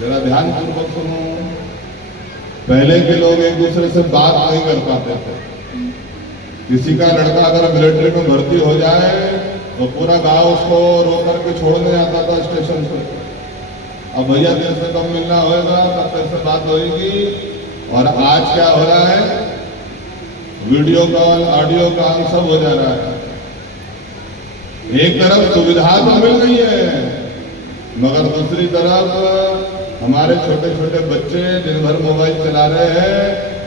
जरा ध्यान पूर्वक सुनो। पहले के लोग एक दूसरे से बात नहीं कर पाते थे। किसी का लड़का अगर मिलिट्री में भर्ती हो जाए तो पूरा गांव उसको रो करके छोड़ने आता था स्टेशन पे। अब भैया तेरे से कब मिलना होगा, तब तेरे से बात होगी। और आज क्या हो रहा है, वीडियो कॉल, ऑडियो कॉल सब हो जा रहा है। एक तरफ सुविधा तो मिल रही है, मगर दूसरी तरफ हमारे छोटे छोटे बच्चे दिन भर मोबाइल चला रहे हैं।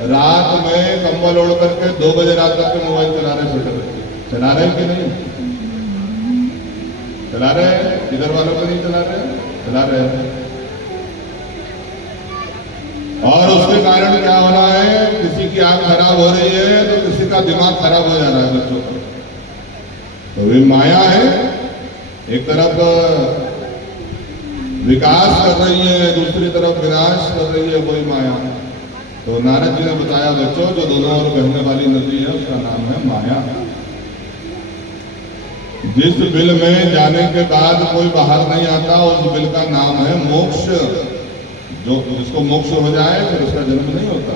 रात में कंबल ओढ़ करके 2 बजे रात तक के मोबाइल चला रहे छोटे बच्चे। चला रहे हैं कि नहीं? चला रहे हैं। इधर वालों को नहीं चला रहे, चला रहे हैं। और उसके कारण क्या हो रहा है, किसी की आंख खराब हो रही है तो किसी का दिमाग खराब हो जा रहा है बच्चों का। तो वे माया है, एक तरफ विकास कर रही है, दूसरी तरफ विनाश कर रही है कोई माया। तो नारद जी ने बताया बच्चों, जो दोनों ओर बहने वाली नदी है उसका नाम है माया। जिस बिल में जाने के बाद कोई बाहर नहीं आता, उस बिल का नाम है मोक्ष। जो जिसको मोक्ष हो जाए फिर उसका जन्म नहीं होता।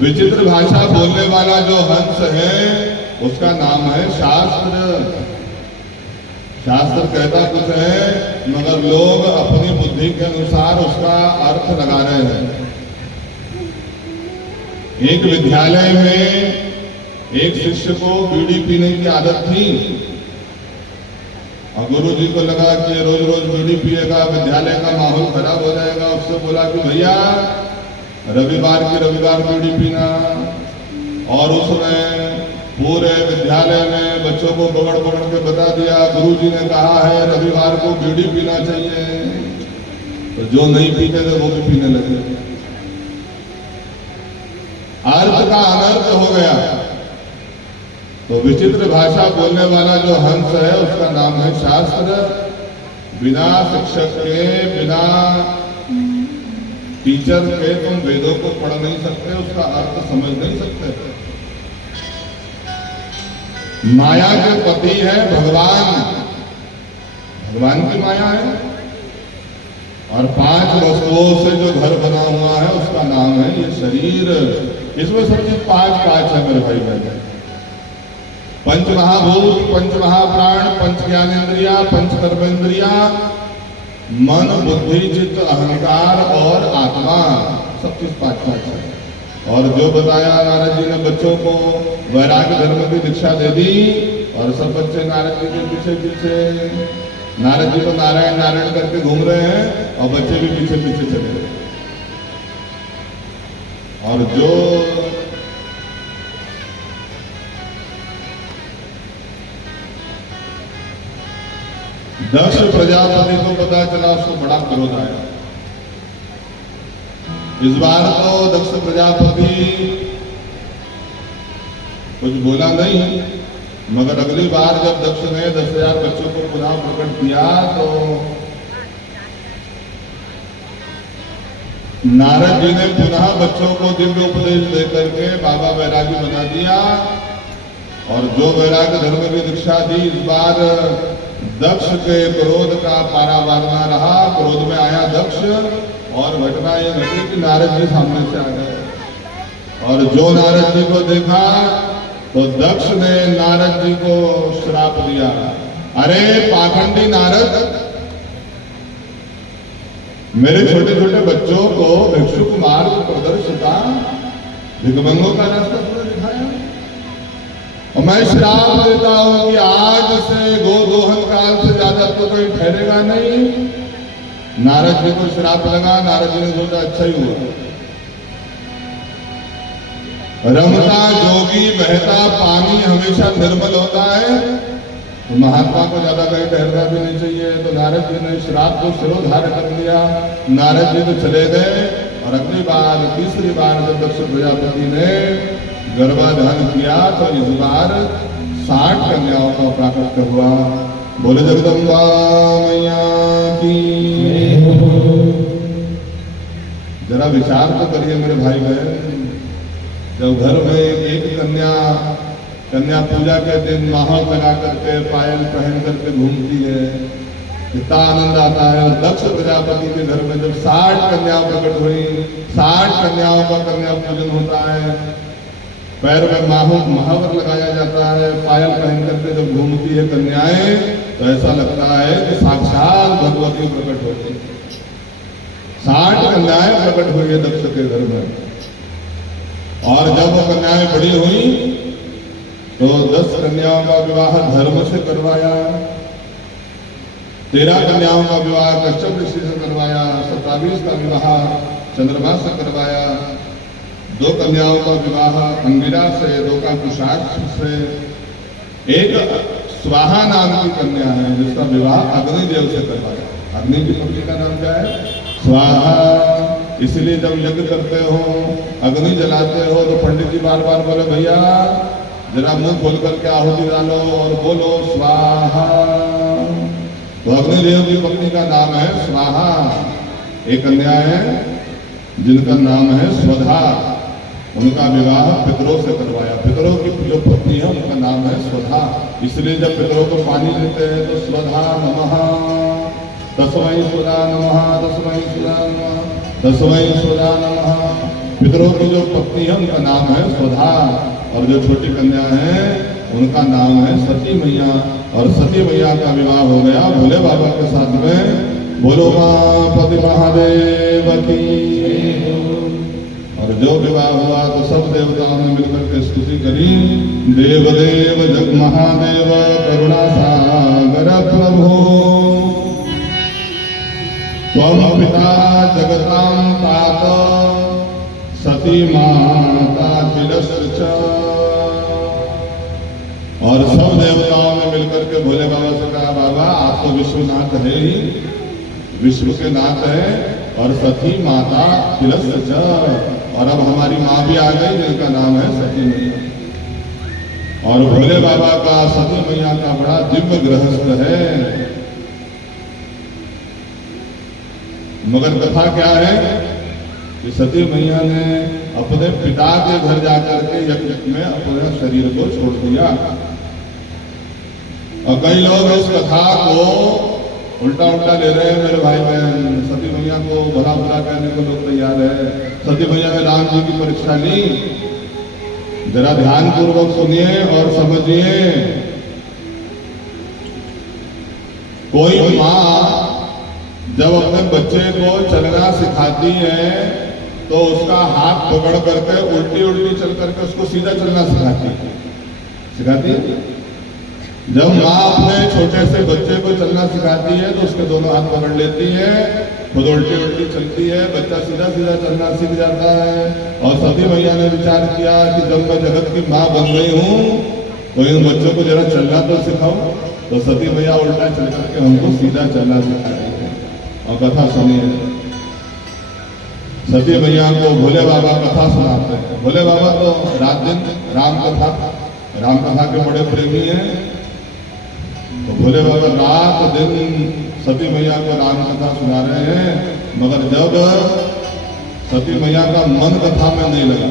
विचित्र भाषा बोलने वाला जो हंस है उसका नाम है शास्त्र। शास्त्र कहता कुछ है, मगर लोग अपनी बुद्धि के अनुसार उसका अर्थ लगा रहे हैं। एक विद्यालय में एक शिष्य को बीड़ी पीने की आदत थी और गुरु जी को लगा कि रोज रोज बीड़ी पिएगा, विद्यालय का माहौल खराब हो जाएगा। उससे बोला कि भैया रविवार की रविवार बीड़ी पीना। और उसने पूरे विद्यालय में बच्चों को पकड़ पकड़ के बता दिया, गुरु जी ने कहा है रविवार को बीड़ी पीना चाहिए। तो जो नहीं पीते थे वो भी पीने लगे। अर्थ का अनर्थ हो गया। तो विचित्र भाषा बोलने वाला जो हंस है उसका नाम है शास्त्र। बिना शिक्षक के, बिना टीचर के तुम वेदों को पढ़ नहीं सकते, उसका अर्थ समझ नहीं सकते। माया के पति है भगवान, भगवान की माया है। और 5 वस्तुओं से जो घर बना हुआ है उसका नाम है ये शरीर। इसमें सब चीज 5 है मेरे भाई बहन। पंच महाभूत, पंच महाप्राण, पंच ज्ञानेन्द्रिया, पंच कर्मेंद्रिया, मन, बुद्धि, चित्त, अहंकार और आत्मा, सब चीज 5 है। और जो बताया नारद जी ने बच्चों को, वैराग्य धर्म की दीक्षा दे दी और सब बच्चे नारद जी के पीछे पीछे, नारद जी तो नारायण नारायण करके घूम रहे हैं और बच्चे भी पीछे पीछे चले गए। और जो दक्ष प्रजापति को पता चला, उसको बड़ा क्रोध आया। इस बार तो दक्ष प्रजापति कुछ बोला नहीं, मगर अगली बार जब दक्ष ने 10,000 बच्चों को पुनः प्रकट किया तो नारद जी ने पुनः बच्चों को दिव्य उपदेश देकर के बाबा वैरागी बना दिया। और जो वैराग्य धर्म की दीक्षा दी, इस बार दक्ष के क्रोध का पारावार न रहा। क्रोध में आया दक्ष और घटना ये घटी कि नारद जी सामने से आ गए। और जो नारद जी को देखा तो दक्ष ने नारद जी को श्राप दिया, अरे पाखंडी नारद, मेरे छोटे छोटे बच्चों को भिक्षुक मार्ग प्रदर्शिता, भिक्षुकों का रास्ता तुमने दिखाया। और मैं श्राप देता हूं कि आज से गोदोहन काल से ज्यादा तो कोई ठहरेगा नहीं। नारद जी को श्राप लगा। नारद जी ने सोचा अच्छा ही हुआ। रमता जोगी बहता पानी हमेशा निर्मल होता है, तो महात्मा को ज्यादा कहीं ठहरना भी नहीं चाहिए। तो नारद जी ने श्राप को सिरोधार्य कर लिया। नारद जी तो चले गए। और अगली बार, तीसरी बार जब दक्ष प्रजापति ने गर्भाधान किया तो इस बार 60 कन्याओं का प्राकट्य हुआ। बोले जगदम्बा मैया की। जरा विचार तो करिए मेरे भाई बहन, जब घर में एक कन्या पूजा के दिन माहौल लगा करके पायल पहन करके घूमती है, कितना आनंद आता है। और दक्ष प्रजापति के घर में जब 60 कन्याओं प्रकट हुई, 60 कन्याओं का कन्या पूजन होता है, पैर में महावर लगाया जाता है, पायल पहन करके जब घूमती है कन्याएं तो ऐसा लगता है कि साक्षात भगवती प्रकट होती है। 60 कन्याएं प्रकट हुई है दक्ष के घर में। और जब वो कन्याएं बड़ी हुई तो 10 कन्याओं का विवाह धर्म से करवाया, 13 कन्याओं का विवाह कश्यप ऋषि से करवाया, 27 का विवाह चंद्रमा से करवाया, 2 कन्याओं का विवाह अंगिरा से, 2 का कुशाक्ष से, एक स्वाहा नाम की कन्या है जिसका विवाह अग्निदेव से करवाया। अग्नि की पत्नी का नाम क्या है? स्वाहा। इसलिए जब यज्ञ करते हो, अग्नि जलाते हो तो पंडित जी बार बार बोले भैया जरा मुंह खोल करके आहुति डालो और बोलो स्वाहा। तो अग्निदेव की पत्नी का नाम है स्वाहा। एक कन्या है जिनका नाम है स्वधा, उनका विवाह पितरों से करवाया। पितरों की जो पत्नी है उनका नाम है स्वधा। इसलिए जब पितरों को पानी देते हैं तो स्वधा नमः, तस्मै स्वधा नमः, तस्मै स्वधा नमः, तस्मै स्वधा नमः। पितरों की जो पत्नी है उनका नाम है स्वधा, और जो छोटी कन्या है उनका नाम है सती मैया। और सती मैया का विवाह हो गया भोले बाबा के साथ में। बोलो मापति महादेव की। और जो विवाह हुआ तो सब देवताओं ने मिलकर के स्तुति करी। देव देव जग महादेव करुणा सागर प्रभु, त्वं पिता जगतां तात, सती माता तिलश्च। और सब देवताओं ने मिलकर के भोले बाबा से कहा बाबा आप तो विश्वनाथ है ही, विश्व के नाथ है, और सती माता तिलश्च, और अब हमारी माँ भी आ गई जिनका नाम है सती मैया। और भोले बाबा का सती मैया का बड़ा दिव्य गृहस्थ है। मगर कथा क्या है कि सती मैया ने अपने पिता के घर जाकर के यज्ञ में अपने शरीर को छोड़ दिया। और कई लोग इस कथा को उल्टा उल्टा ले रहे हैं। मेरे भाई बहन, सती मैया को भला भला कहने को लोग तैयार है। सती मैया ने राम जी की परीक्षा ली। जरा ध्यान पूर्वक सुनिए और समझिए। कोई माँ जब अपने बच्चे को चलना सिखाती है तो उसका हाथ पकड़ करके उल्टी उल्टी चल करके उसको सीधा चलना सिखाती है। जब माँ अपने छोटे से बच्चे को चलना सिखाती है तो उसके दोनों हाथ पकड़ लेती है, खुद उल्टी उल्टी चलती है, बच्चा सीधा सीधा चलना सीख जाता है। और सती मैया ने विचार किया कि जब मैं जगत की माँ बन गई हूँ तो इन बच्चों को जरा चलना तो सिखाओ। तो सती मैया उल्टा चल करके हमको सीधा चलना सिखा रही है। और कथा सुनिए। सती मैया को भोले बाबा कथा सुनाते हैं। भोले बाबा तो रात दिन राम कथा के बड़े प्रेमी हैं। तो भोले बाबा रात दिन सती मैया को राम कथा सुना रहे हैं। मगर जब सती मैया का मन कथा में नहीं लगा,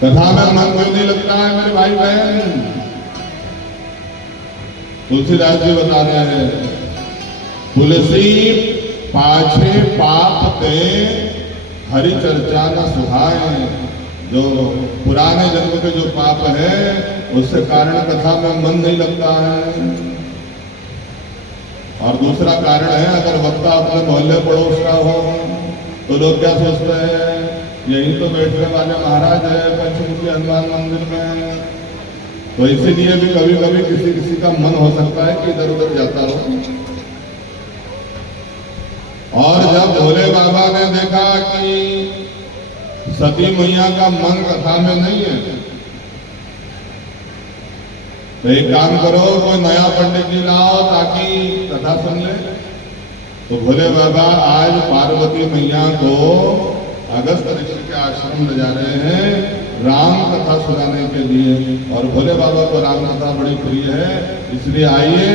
कथा में मन क्यों नहीं लगता है मेरे भाई बहन? तुलसीदास जी बता रहे हैं, तुलसी पाछे पाप ते हरि चर्चा न सुहाए। जो पुराने जन्म के जो पाप है उससे कारण कथा में मन नहीं लगता है। और दूसरा कारण है, अगर वक्ता अपने मोहल्ले पड़ोस का हो तो लोग क्या सोचते हैं, यही तो बैठने वाले महाराज है पंचमुखी हनुमान मंदिर में। तो इसीलिए भी कभी कभी किसी किसी का मन हो सकता है कि इधर उधर जाता हो। और जब भोले बाबा ने देखा कि सती मैया का मन कथा में नहीं है तो एक काम करो, कोई नया पंडित जी लाओ ताकि कथा सुन ले। तो भोले बाबा आज पार्वती मैया को अगस्त ऋषि के आश्रम ले जा रहे हैं राम कथा सुनाने के लिए। और भोले बाबा को राम कथा बड़ी प्रिय है, इसलिए आइए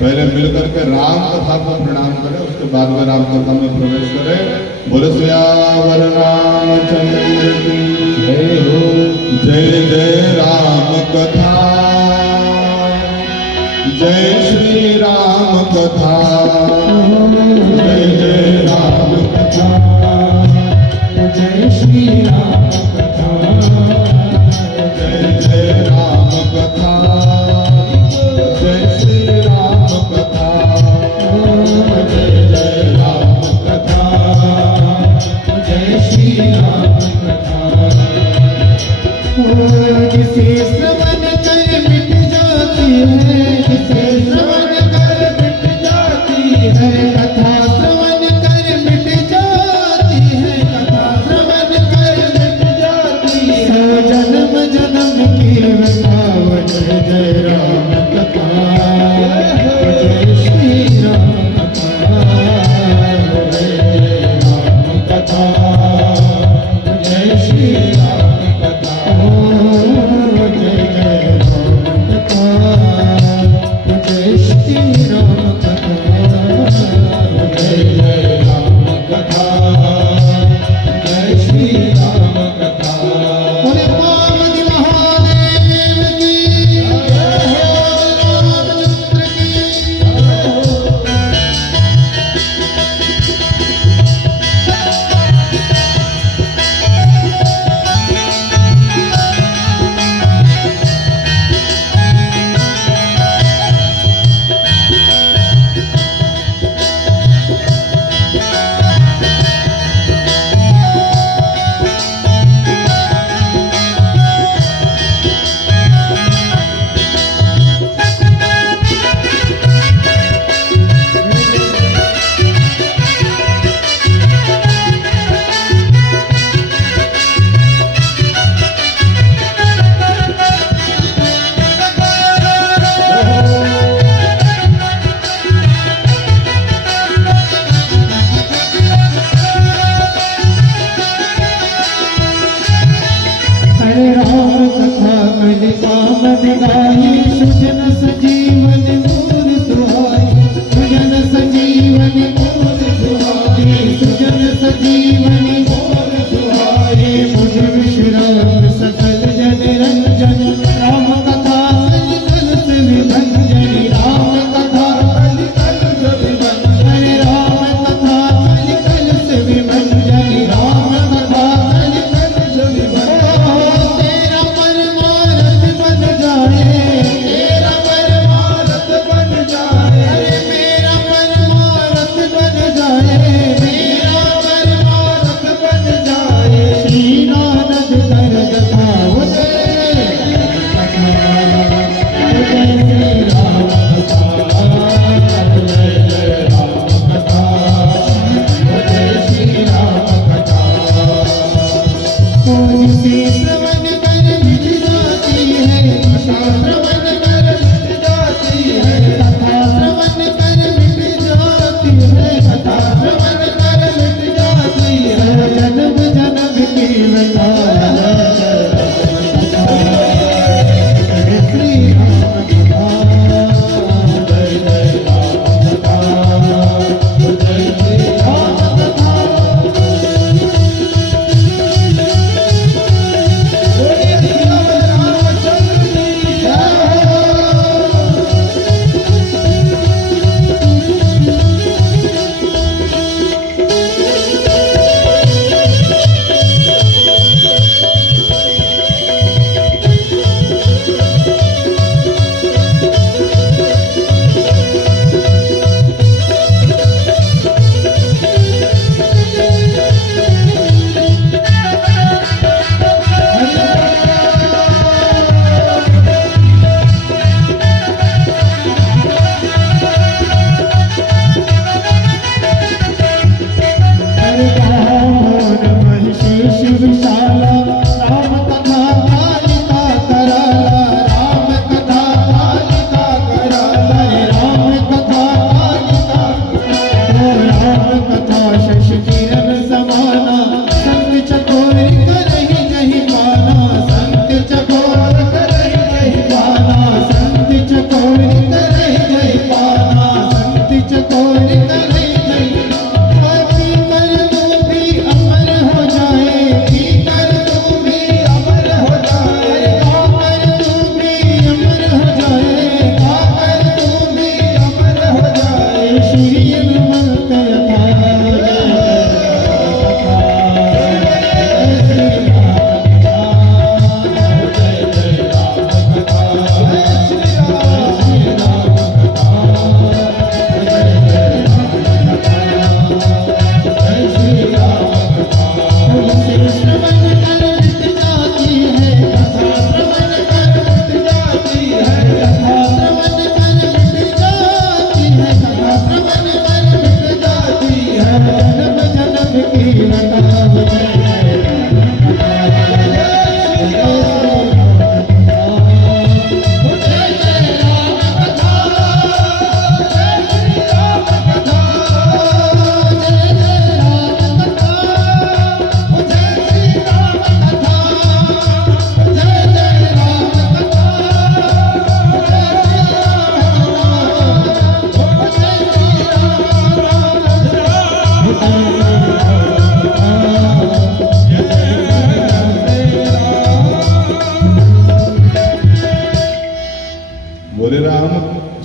पहले मिलकर के राम कथा को प्रणाम करें, उसके बाद में राम कथा में प्रवेश करें। बोले सियावर रामचंद्र की जय हो। जय जय राम कथा, जय श्री राम कथा, जय जय राम कथा, जय श्री राम कथा, जय जय राम कथा, जय श्री राम कथा, जय जय राम कथा, जय श्री राम कथा। जिसे श्रवण कर मिट जाती है, जिसे श्रवण कर मिट जाती है, कथा श्रवण कर मिट जाती है, कथा श्रवण कर मिट जाती है। सौ जन्म जन्म की रखावट, जय राम कथा, जय श्री राम कथा, जय राम कथा, जय श्री राम कथा, जय जय राम कथा, जय श्री राम कथा, जय जय राम कथा, जय श्री राम कथा। बोले पार्वती महादेव की जय हो, रामचंद्र की जय हो। हरे राम कथा कलिका मन गाही, सुजन सजीवन मोर सुहाई, सुजन सजीवन मोर सुहाई, सुजन सजीवन मोर सुहाई। मुझ विश्राम सकल जन रंजन, राम कथा कलिकल से विभंजन, राम कथा कलिकल से विभंजन, हरे राम कथा कलिकल से विभंजन, राम कथा कलिकल से विभंजन। तेरा परमारथ बन जाए, तेरा परमारथ बन जाए, अरे मेरा परमारथ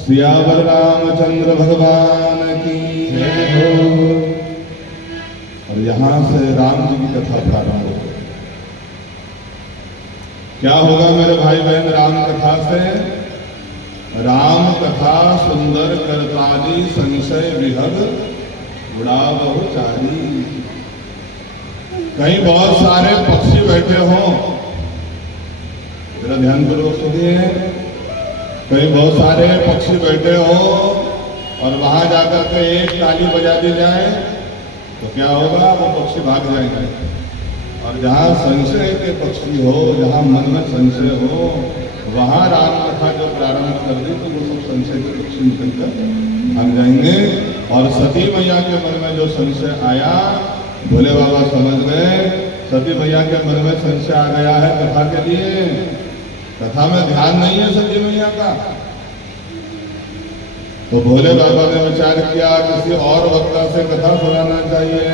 सियावर रामचंद्र भगवान की जय हो। और यहां से राम जी की कथा प्रारंभ हो गई। क्या होगा मेरे भाई बहन राम कथा से? राम कथा सुंदर करताली संशय विहग उड़ा बहुचारी। कहीं बहुत सारे पक्षी बैठे हों, जरा ध्यानपूर्वक सुनिए। कहीं बहुत सारे पक्षी बैठे हो और वहां जाकर के एक ताली बजा दी जाए तो क्या होगा? वो पक्षी भाग जाएंगे। और जहां संशय के पक्षी हो, जहां मन में संशय हो, वहां राम कथा जो प्रारंभ कर दी तो वो सब संशय के पक्षी निकलकर भाग जाएंगे। और सती मैया के मन में जो संशय आया, भोले बाबा समझ गए सती मैया के मन में संशय आ गया है कथा के लिए। कथा में ध्यान नहीं है सती मैया का। तो भोले बाबा ने विचार किया किसी और वक्ता से कथा सुनाना चाहिए।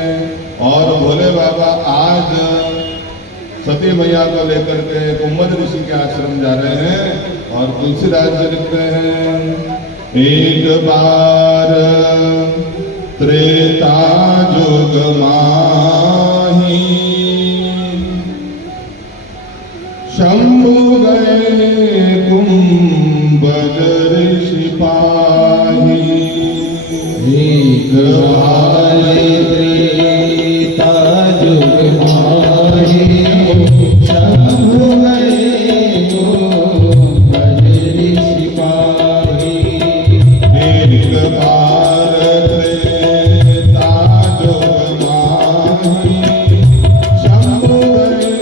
और भोले बाबा आज सती मैया को लेकर के कुम्भज ऋषि के आश्रम जा रहे हैं। और तुलसीदास जी लिखते हैं, एक बार त्रेता जुग माही शंभु गए कुंभज ऋषि पाही। एक बार त्रेता जुग माही शंभु गए कुंभज ऋषि पाही। एक बार त्रेता जुग माही शंभु गए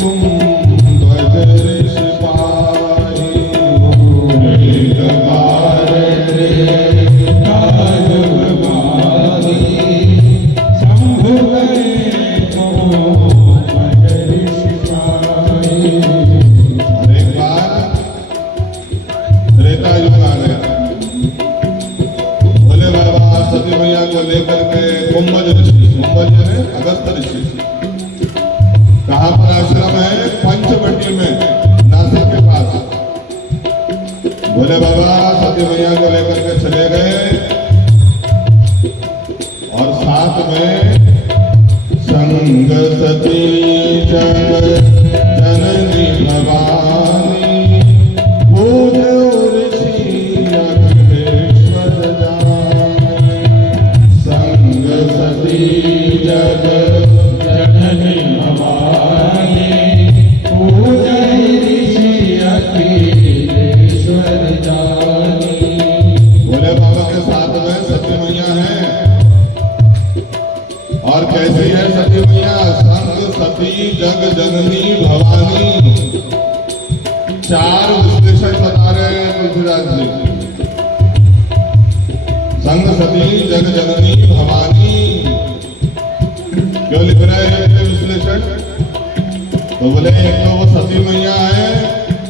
कुंभज ऋषि पाही। एक बार त्रेता जुग माही शंभु गए कुंभज ऋषि पाही। और एक बार त्रेता युग आ गया। भोले बाबा सती मैया को लेकर के कुंभज ऋषि, कुंभज ने अगस्त ऋषि, कहाँ पर आश्रम है? पंचवटी में, नासिक के पास। भोले बाबा सती मैया को लेकर के चले गए और साथ में संग सती जग जननी भवानी पूजो ऋषि अखिलेश्वर जानी। संग सती जग जननी भवानी पूजय ऋषि अखिलेश्वर जानी। भोले बाबा के साथ में सती मैया है। और कैसी है सती मैया? संग सती जग जननी भवानी। चार विश्लेषण बता रहे हैं तुलसीदास जी। संग सती जग जननी भवानी क्यों लिख रहे हैं ये विश्लेषण? तो बोले एक तो वो सती मैया है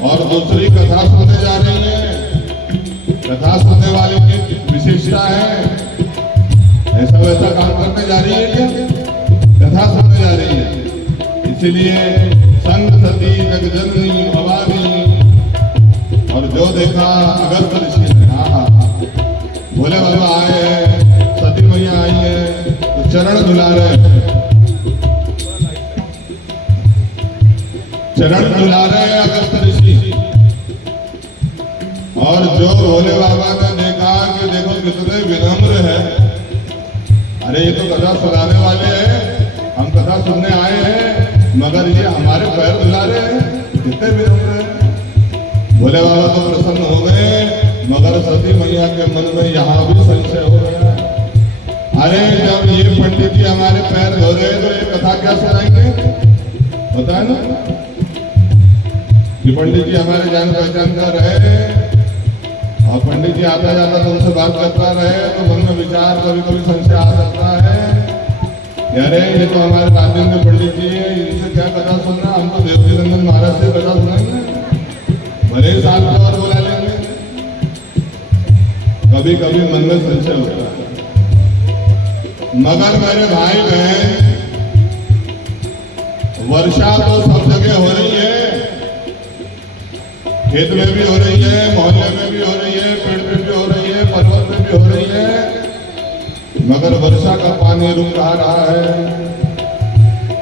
और दूसरी कथा सुनने जा रही है। कथा सुनने वाले की विशेषता है। ऐसा वैसा काम करने जा रही है क्या? कथा सुनने जा रही है। इसीलिए संग सती जग जननी भवानी। और जो देखा अगस्त ऋषि ने, हाँ भोले बाबा आए हैं, सती मैया आई है तो चरण धुला रहे हैं। चरण धुला रहे हैं अगस्त ऋषि। और जो भोले बाबा ने देखा कि देखो कितने विनम्र है। अरे ये तो कथा सुनाने वाले हैं, हम कथा सुनने आए हैं, मगर ये हमारे पैर धुला रहे हैं, कितने विनम्र हैं। भोले बाबा तो प्रसन्न हो गए, मगर सती मैया के मन में यहाँ भी संशय हो गया। अरे जब ये पंडित जी हमारे पैर धो रहे तो ये कथा क्या सुनाएंगे? पता है ना कि पंडित जी हमारे जान पहचान का रहे और पंडित जी आता जाता तुमसे बात करता रहे तो मन में विचार कभी कभी संशय आ सकता है। अरे ये तो हमारे राजेंद्र पंडित जी है, इनसे क्या कथा सुनना? हम तो देवकी नंदन महाराज से कथा सुनाएंगे, भले ही साल को और बुला लेंगे। कभी कभी मन में संशय होता है। मगर मेरे भाई बहन, वर्षा तो सब जगह हो रही है, खेत में भी हो रही है, मोहल्ले में भी हो रही है, पेड़ पे भी भी हो रही है, मगर वर्षा का पानी रुक रहा है।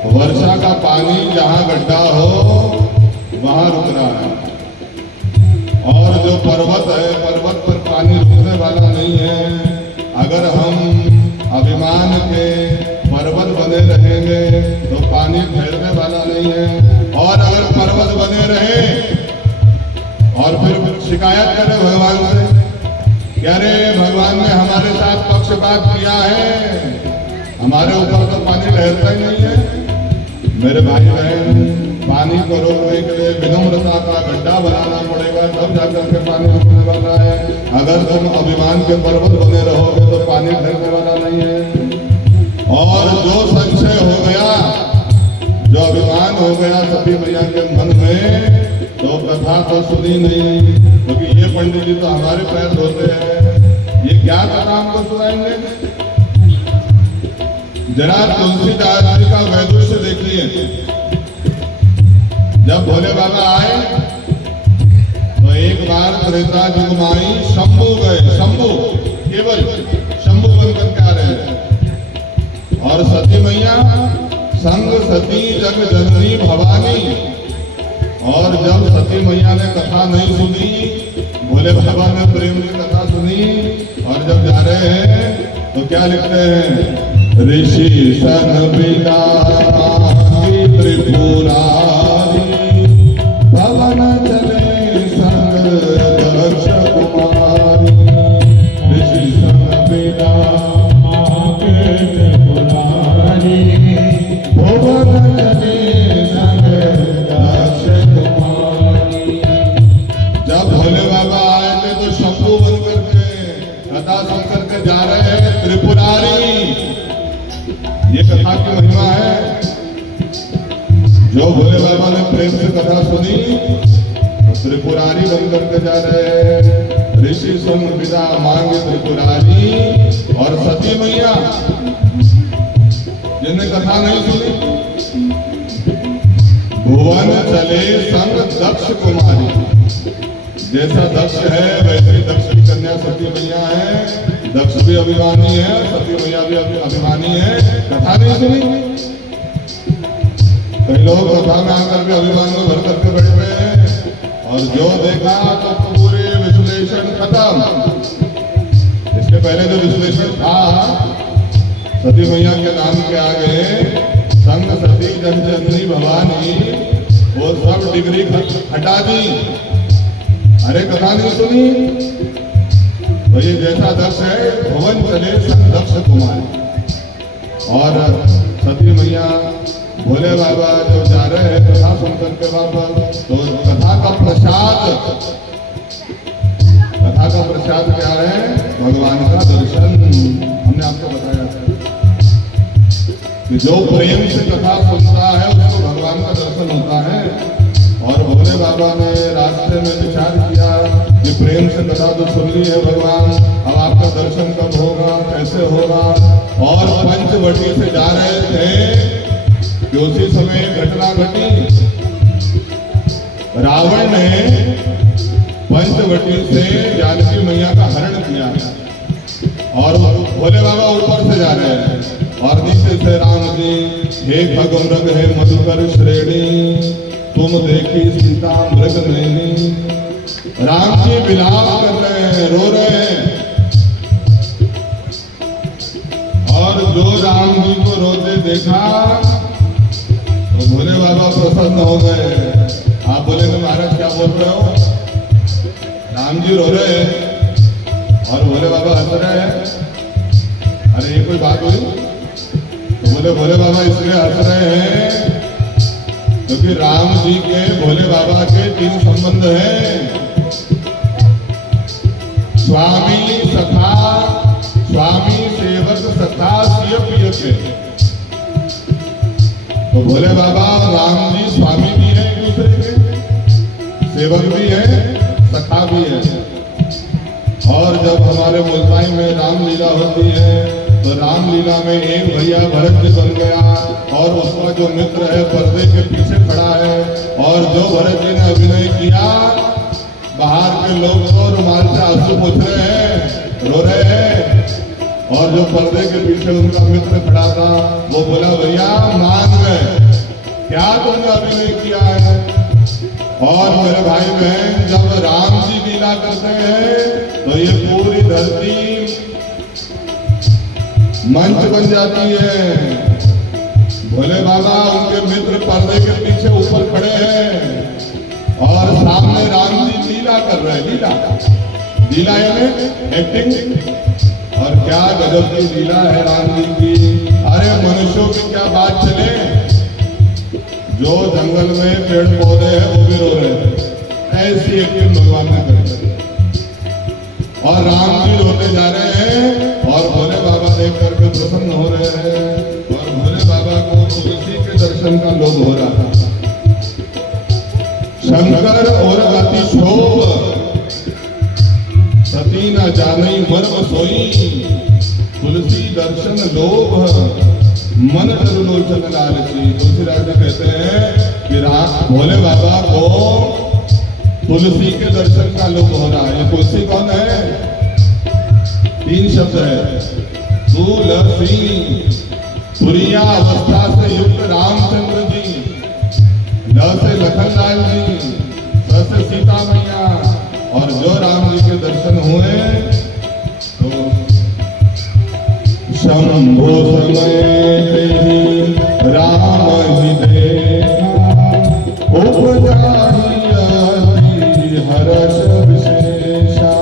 वर्षा का पानी जहाँ गड्ढा हो वहाँ रुक रहा है, और जो पर्वत है, पर्वत पर पानी रुकने वाला नहीं है। अगर हम अभिमान के पर्वत बने रहेंगे तो पानी ठहरने वाला नहीं है। और अगर पर्वत बने रहे और फिर शिकायत करें भगवान से कि अरे भगवान ने हमारे साथ पक्षपात किया है, हमारे ऊपर तो पानी ठहरता ही नहीं है। मेरे भाई बहन, पानी को रोकने के लिए विनम्रता का गड्ढा बनाना पड़ेगा, तब जाकर के पानी रुकने वाला है। अगर तुम अभिमान के पर्वत बने रहोगे तो पानी ठहरने वाला नहीं है। और जो संशय हो गया, जो अभिमान हो गया सती मैया के मन में, तो कथा तो सुनी नहीं, क्योंकि ये पंडित जी तो हमारे पैर धोते हैं, ये क्या कथा हमको सुनाएंगे। जरा तुलसीदास जी का वैदुष्य देखिए। जब भोले बाबा आए तो एक बार त्रेता युग में आई शंभु गए, शंभु, केवल शंभु बनकर के आ रहे हैं। और सती मैया संग सती जग जननी भवानी। और जब सती मैया ने कथा नहीं सुनी, भोले बाबा ने प्रेम की कथा सुनी, और जब जा रहे हैं तो क्या लिखते हैं, ऋषि सन बिना त्रिपुरारी, भवन चले संग दक्ष कुमारी। ऋषि सन बिना त्रिपुरारी, भवन चले संग दक्ष कुमारी। जब भोले बाबा आए थे तो शंभु बन करके कथा सुन करके जा रहे हैं, त्रिपुरारी। ये कथा की महिमा है। जो भोले बाबा ने प्रेम से कथा सुनी तो त्रिपुरारी बन करके जा रहे हैं। ऋषि सुन विदा मांगे त्रिपुरारी। और सती मैया जिन्हें कथा नहीं सुनी, भुवन चले संग दक्ष कुमारी। जैसा दक्ष है वैसे दक्ष की कन्या सती मैया है। दक्ष भी अभिमानी है, सती मैया भी अभिमानी है। कथा नहीं सुनी, कई लोग कथा में आकर के अभिमान को भर करके बैठ रहे हैं, और जो देखा तो पूरे विश्लेषण खत्म। इसके पहले जो विश्लेषण था, सती मैया के नाम के आगे संग सती जन जननी भवानी, वो सब डिग्री हटा दी। अरे कथा नहीं सुनी, तो ये जैसा दक्ष है, भवन चले संग दक्ष कुमार। और सती मैया भोले बाबा जो जा रहे हैं कथा सुनकर के वापस, तो कथा का प्रसाद क्या है, भगवान का दर्शन। हमने आपको बताया था कि जो प्रेम से कथा सुनता है उसको भगवान का दर्शन होता है। और भोले बाबा ने रास्ते में विचार किया कि प्रेम से कथा तो सुन ली है भगवान, अब आपका दर्शन कब होगा, कैसे होगा। और पंचवटी से जा रहे थे कि उसी समय घटना घटी। रावण ने पंचवटी से जानकी मैया का हरण किया, और भोले बाबा ऊपर से जा रहे हैं, और नीचे से राम जी, हे खगमृग हे मधुकर श्रेणी, तुम देखी सीता मृग नैनी। राम जी विलाप कर रहे हैं, रो रहे हैं। और जो राम जी को रोते देखा तो भोले बाबा प्रसन्न हो गए। आप बोलेंगे महाराज क्या बोल रहे हो, राम जी रो रहे हैं और भोले बाबा हंस रहे हैं, अरे ये कोई बात हुई? तो बोले भोले बाबा इसलिए हंस रहे हैं क्योंकि राम जी के भोले बाबा के 3 संबंध हैं, स्वामी सखा, स्वामी सेवक सखा सिय प्रिय के। तो भोले बाबा राम जी स्वामी भी है एक दूसरे के, सेवक भी है, सखा भी है। और जब हमारे मुल्ताई में रामलीला होती है तो रामलीला में एक भैया भरत जी बन गया, और उसका जो मित्र है पर्दे के पीछे खड़ा है। और जो भरत जी ने अभिनय किया, बाहर के लोग तो रुमाल से आंसू पोंछ रहे हैं रो रहे हैं। और जो पर्दे के पीछे उनका मित्र खड़ा था वो बोला भैया मान गए, क्या तुमने अभिनय किया है। और मेरे भाई बहन जब राम जी लीला करते हैं तो ये पूरी धरती मंच बन जाती है। भोले बाबा उनके मित्र पर्दे के पीछे ऊपर खड़े हैं और सामने राम जी लीला कर रहे हैं। लीला यानी एक्टिंग। और क्या गजब की लीला है राम जी की। अरे मनुष्यों की क्या बात चले, जो जंगल में पेड़ पौधे हैं वो भी रो रहे हैं। ऐसी एक्टिंग भगवान ने करी। और राम जी रोते जा रहे हैं और भोले बाबा देख करके प्रसन्न हो रहे हैं। और भोले बाबा को तुलसी के दर्शन का लोभ हो रहा था। शंकर और अति शोभ सती न जानई मर्म सोई, तुलसी दर्शन लोभ मन डर लोचन लालची। तुलसीदास जी कहते हैं कि भोले बाबा को तुलसी के दर्शन का लोभ हो रहा है। ये तुलसी कौन है? 3 शब्द है। तुलसी तुरिया अवस्था से युक्त रामचंद्र जी, ल से लखनलाल जी, स से सीता मैया। और जो राम जी के दर्शन हुए तो शंभो समय ही राम ही देखा, उपजाहि अति हर्ष विशेषा।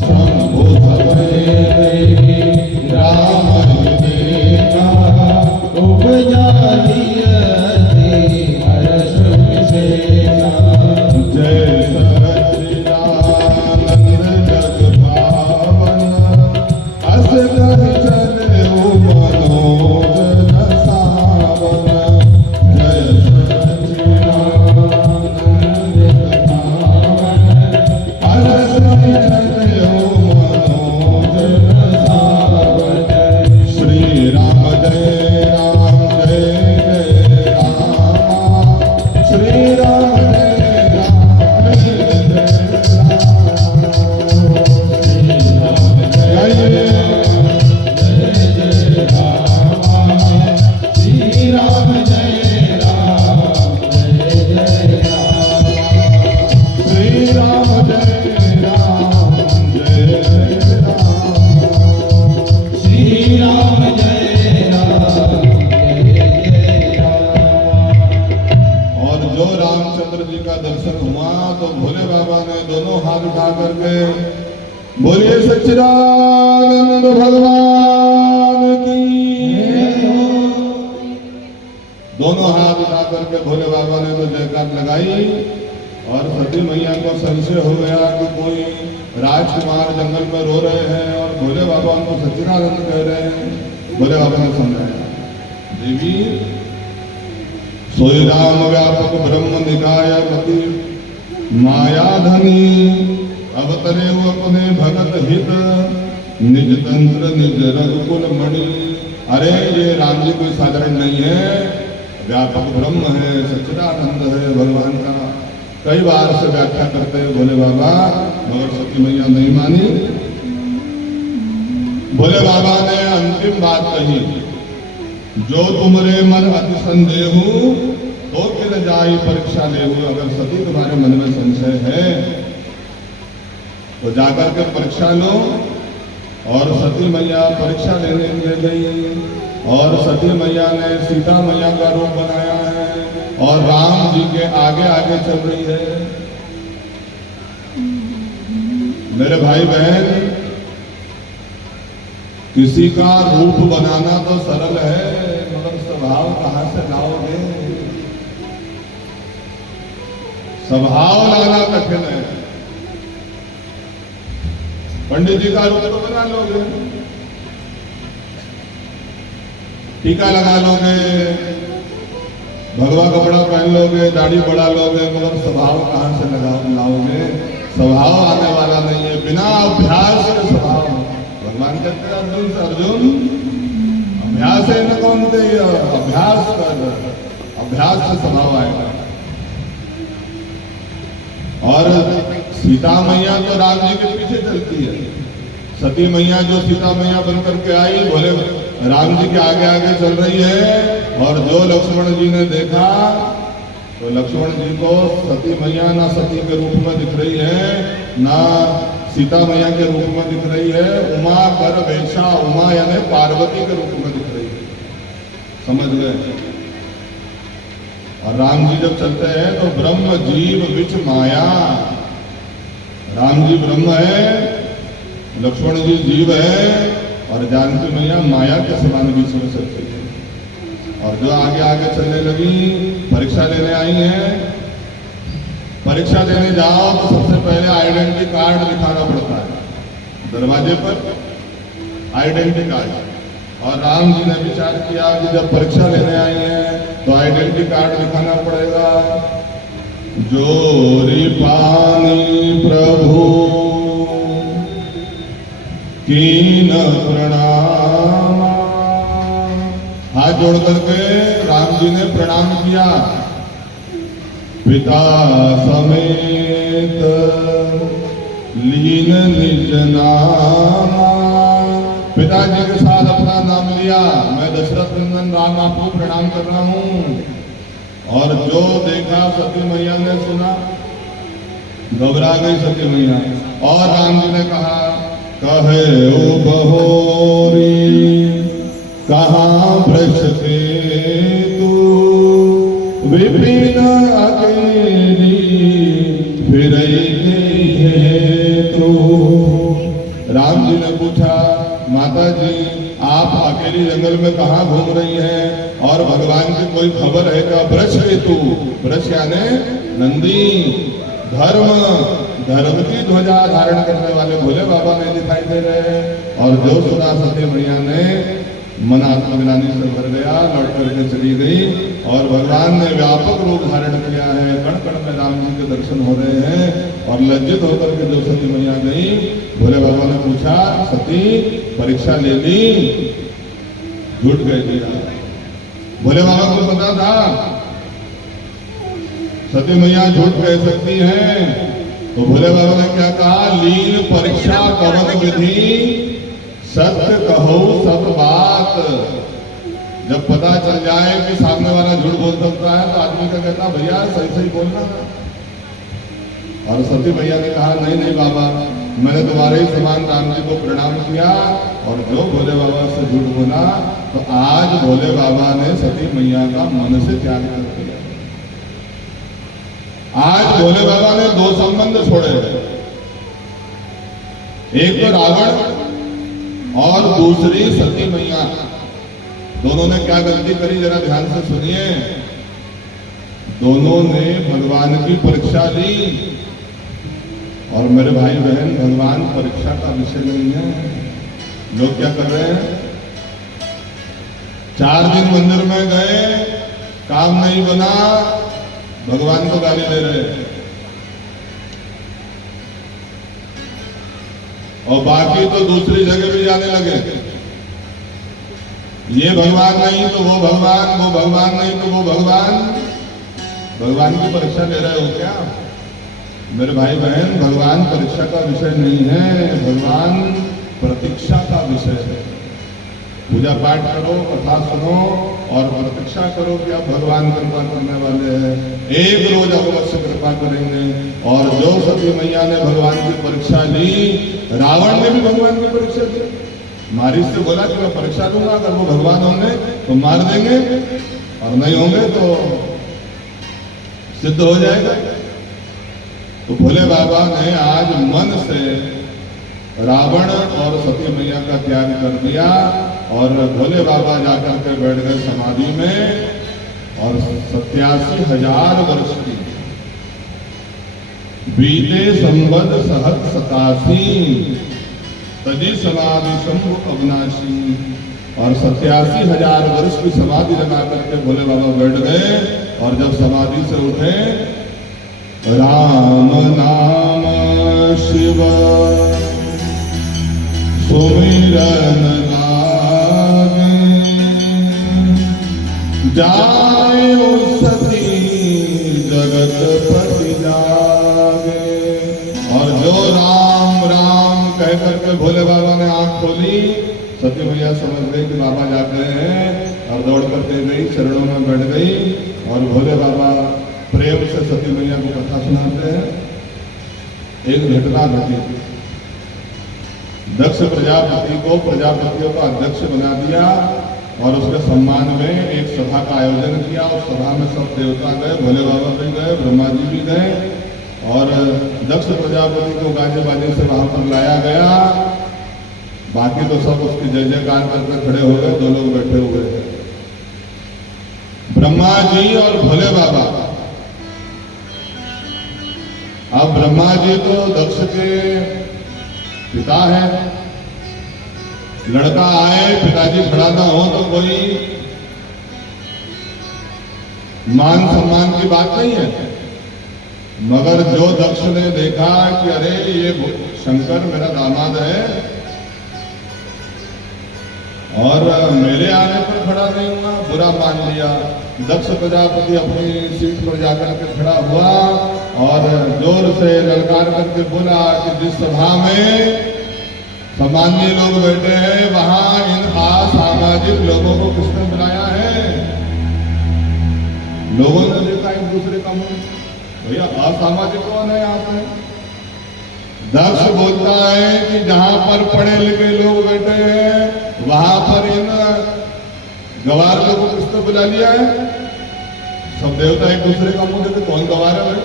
शंभो समय ही राम ही देखा, उपजाहि अति हर्ष विशेषा। जय बोलिए सच्चिदानंद भगवान की। दोनों हाथ उठा करके भोले बाबा ने तो जयकार लगाई। और सती मैया को संशय हो गया कि कोई राजकुमार जंगल में रो रहे हैं और भोले बाबा उनको सच्चिदानंद कह रहे हैं। भोले बाबा ने समझाया, देवी सोई राम व्यापक ब्रह्म निकाय पति मायाधनी, अवतरे वो अपने भगत हित निज तंत्र निज रघुकुल मणि। अरे ये राम जी कोई साधारण नहीं है, व्यापक ब्रह्म है, सच्चिदानंद है भगवान का। कई बार से व्याख्या करते हैं भोले बाबा, मगर सती मैया नहीं मानी। भोले बाबा ने अंतिम बात कही, जो तुमरे मन अति संदेह तो फिर जाई परीक्षा लेहू। अगर सती तुम्हारे मन में संशय है तो जाकर के परीक्षा लो। और सती मैया परीक्षा लेने ले गई और सती मैया ने सीता मैया का रूप बनाया है और राम जी के आगे आगे चल रही है। मेरे भाई बहन, किसी का रूप बनाना तो सरल है, मगर स्वभाव कहां से लाओगे? स्वभाव लाना कठिन है। पंडित जी का रूप तो बना लोगे, टीका लगा लोगे, भगवा कपड़ा पहन लोगे, दाढ़ी बढ़ा लोगे, मगर स्वभाव कहां से लाओगे? स्वभाव आने वाला नहीं है, बिना अभ्यास के स्वभाव। भगवान कहते हैं अर्जुन से, अर्जुन अभ्यास है न कौन दे, अभ्यास कर, अभ्यास से स्वभाव आएगा। और सीता मैया तो राम जी के पीछे चलती है, सती मैया जो सीता मैया बन करके आई, भोले राम जी के आगे आगे चल रही है। और जो लक्ष्मण जी ने देखा तो लक्ष्मण जी को सती मैया ना सती के रूप में दिख रही है, ना सीता मैया के रूप में दिख रही है, उमा कर वेशा, उमा यानी पार्वती के रूप में दिख रही है। समझ गए? और राम जी जब चलते हैं तो ब्रह्म जीव विच माया, राम जी ब्रह्म है, लक्ष्मण जी जीव है और जानकी मैया माया के समान बीच में चलती है। और जो आगे आगे चलने लगी, परीक्षा लेने आई है। परीक्षा देने जाओ तो सबसे पहले आइडेंटिटी कार्ड दिखाना पड़ता है दरवाजे पर, आइडेंटिटी कार्ड। और राम जी ने विचार किया कि जब परीक्षा लेने आई है तो आइडेंटिटी कार्ड दिखाना पड़ेगा। जोरी पानी प्रभु कीन प्रणाम, हाथ जोड़ करके राम जी ने प्रणाम किया। पिता समेत लीन निज नाम, पिताजी के साथ अपना नाम लिया, मैं दशरथ नंदन राम आपको प्रणाम कर रहा हूं। और जो देखा सती मैया ने सुना, घबरा गई सती मैया। और राम जी ने कहा, कहे ओ बहोरी कहाँ वृक्ष के तू, विपिन अकेली फिर है तू। राम जी ने पूछा, माता जी आप अकेली जंगल में कहाँ घूम रही हैं और भगवान की कोई खबर है क्या? वृक्ष हेतु, वृक्ष यानी नंदी, धर्म की ध्वजा धारण करने वाले भोले बाबा ने दिखाई दे रहे। और जो सुना सती मैया ने मन आत्मग्लानि से भर गया, लौट करके चली गई। और भगवान ने व्यापक रूप धारण किया है, कण कण में राम जी के दर्शन हो रहे हैं। और लज्जित होकर के जो सती मैया गई, भोले बाबा ने पूछा, सती परीक्षा ले ली? झूठ कह दिया। भोले बाबा को पता था सती मैया झूठ कह सकती हैं, तो भोले बाबा ने क्या कहा, लीन परीक्षा कवन विधि, सत्य कहो सब बात। जब पता चल जाए कि सामने वाला झूठ बोल सकता है तो आदमी का कहता, भैया सही सही बोलना। और सती मैया ने कहा, नहीं नहीं बाबा, मैंने तुम्हारे ही समान राम जी को प्रणाम किया। और जो भोले बाबा से झूठ बोला, तो आज भोले बाबा ने सती मैया का मन से त्याग कर दिया। आज भोले बाबा ने दो संबंध छोड़े, एक तो रावण और दूसरी सती मैया। दोनों ने क्या गलती करी, जरा ध्यान से सुनिए। दोनों ने भगवान की परीक्षा ली। और मेरे भाई बहन, भगवान परीक्षा का विषय नहीं है। लोग क्या कर रहे हैं, 4 दिन मंदिर में गए, काम नहीं बना, भगवान को गाली दे रहे हैं। और बाकी तो दूसरी जगह भी जाने लगे, ये भगवान नहीं तो वो भगवान, वो भगवान नहीं तो वो भगवान। भगवान की परीक्षा ले रहे हो क्या? मेरे भाई बहन, भगवान परीक्षा का विषय नहीं है, भगवान प्रतीक्षा का विषय है। पूजा पाठ करो, कथा सुनो और प्रतीक्षा करो कि अब भगवान कृपा करने वाले हैं, एक रोज अवश्य कृपा करेंगे। और जो सती मैया ने भगवान की परीक्षा ली, रावण ने भी भगवान की परीक्षा ली। मारिच से बोला कि मैं परीक्षा लूंगा, अगर वो भगवान होंगे तो मार देंगे और नहीं होंगे तो सिद्ध हो जाएगा। तो भोले बाबा ने आज मन से रावण और सती मैया का त्याग कर दिया। और भोले बाबा जाकर के बैठ गए समाधि में। और 87,000 वर्ष की बीते संबद सहत 87 तजी समाधि शंभु अविनाशी। और 87,000 वर्ष की समाधि लगा करके भोले बाबा बैठ गए। और जब समाधि से उठे, राम नाम शिव सुमिरन लागे, जायो सती जगत पति जागे। और जो राम राम कह करके भोले बाबा आंख खोली, सती मैया समझ गई कि बाबा जाग गए हैं और दौड़ करके गई, चरणों में बैठ गई और भोले बाबा प्रेम से सती मैया को कथा सुनाते हैं। एक घटना घटी, दक्ष प्रजापति को प्रजापतियों का अध्यक्ष बना दिया और उसके सम्मान में एक सभा का आयोजन किया। उस सभा में सब देवता गए, भोले बाबा भी गए, ब्रह्मा जी भी गए और दक्ष प्रजापति को गाजे बाजे से वहां पर लाया गया। बाकी तो सब उसकी जय जयकार करके खड़े हो गए, दो लोग बैठे हुए थे, ब्रह्मा जी और भोले बाबा। अब ब्रह्मा जी तो दक्ष के पिता है, लड़का आए पिताजी खड़ा ना हो तो कोई मान सम्मान की बात नहीं है। मगर जो दक्ष ने देखा कि अरे ये शंकर मेरा दामाद है और मेरे आने पर खड़ा नहीं हुआ, बुरा मान लिया। दक्ष प्रजापति अपनी सीट पर जाकर के खड़ा हुआ और जोर से ललकार करके बोला कि जिस सभा में सामान्य लोग बैठे हैं वहां इन असामाजिक लोगों को किसने बुलाया है? लोगों ने देखा एक दूसरे का मुंह, भैया असामाजिक कौन है यहाँ पे? दक्ष बोलता है कि जहां पर पढ़े लिखे लोग बैठे हैं वहां पर इन गवार लोगों को किसने बुला लिया है? सब देवता एक दूसरे का मुंह देखे कौन गवार है भाई?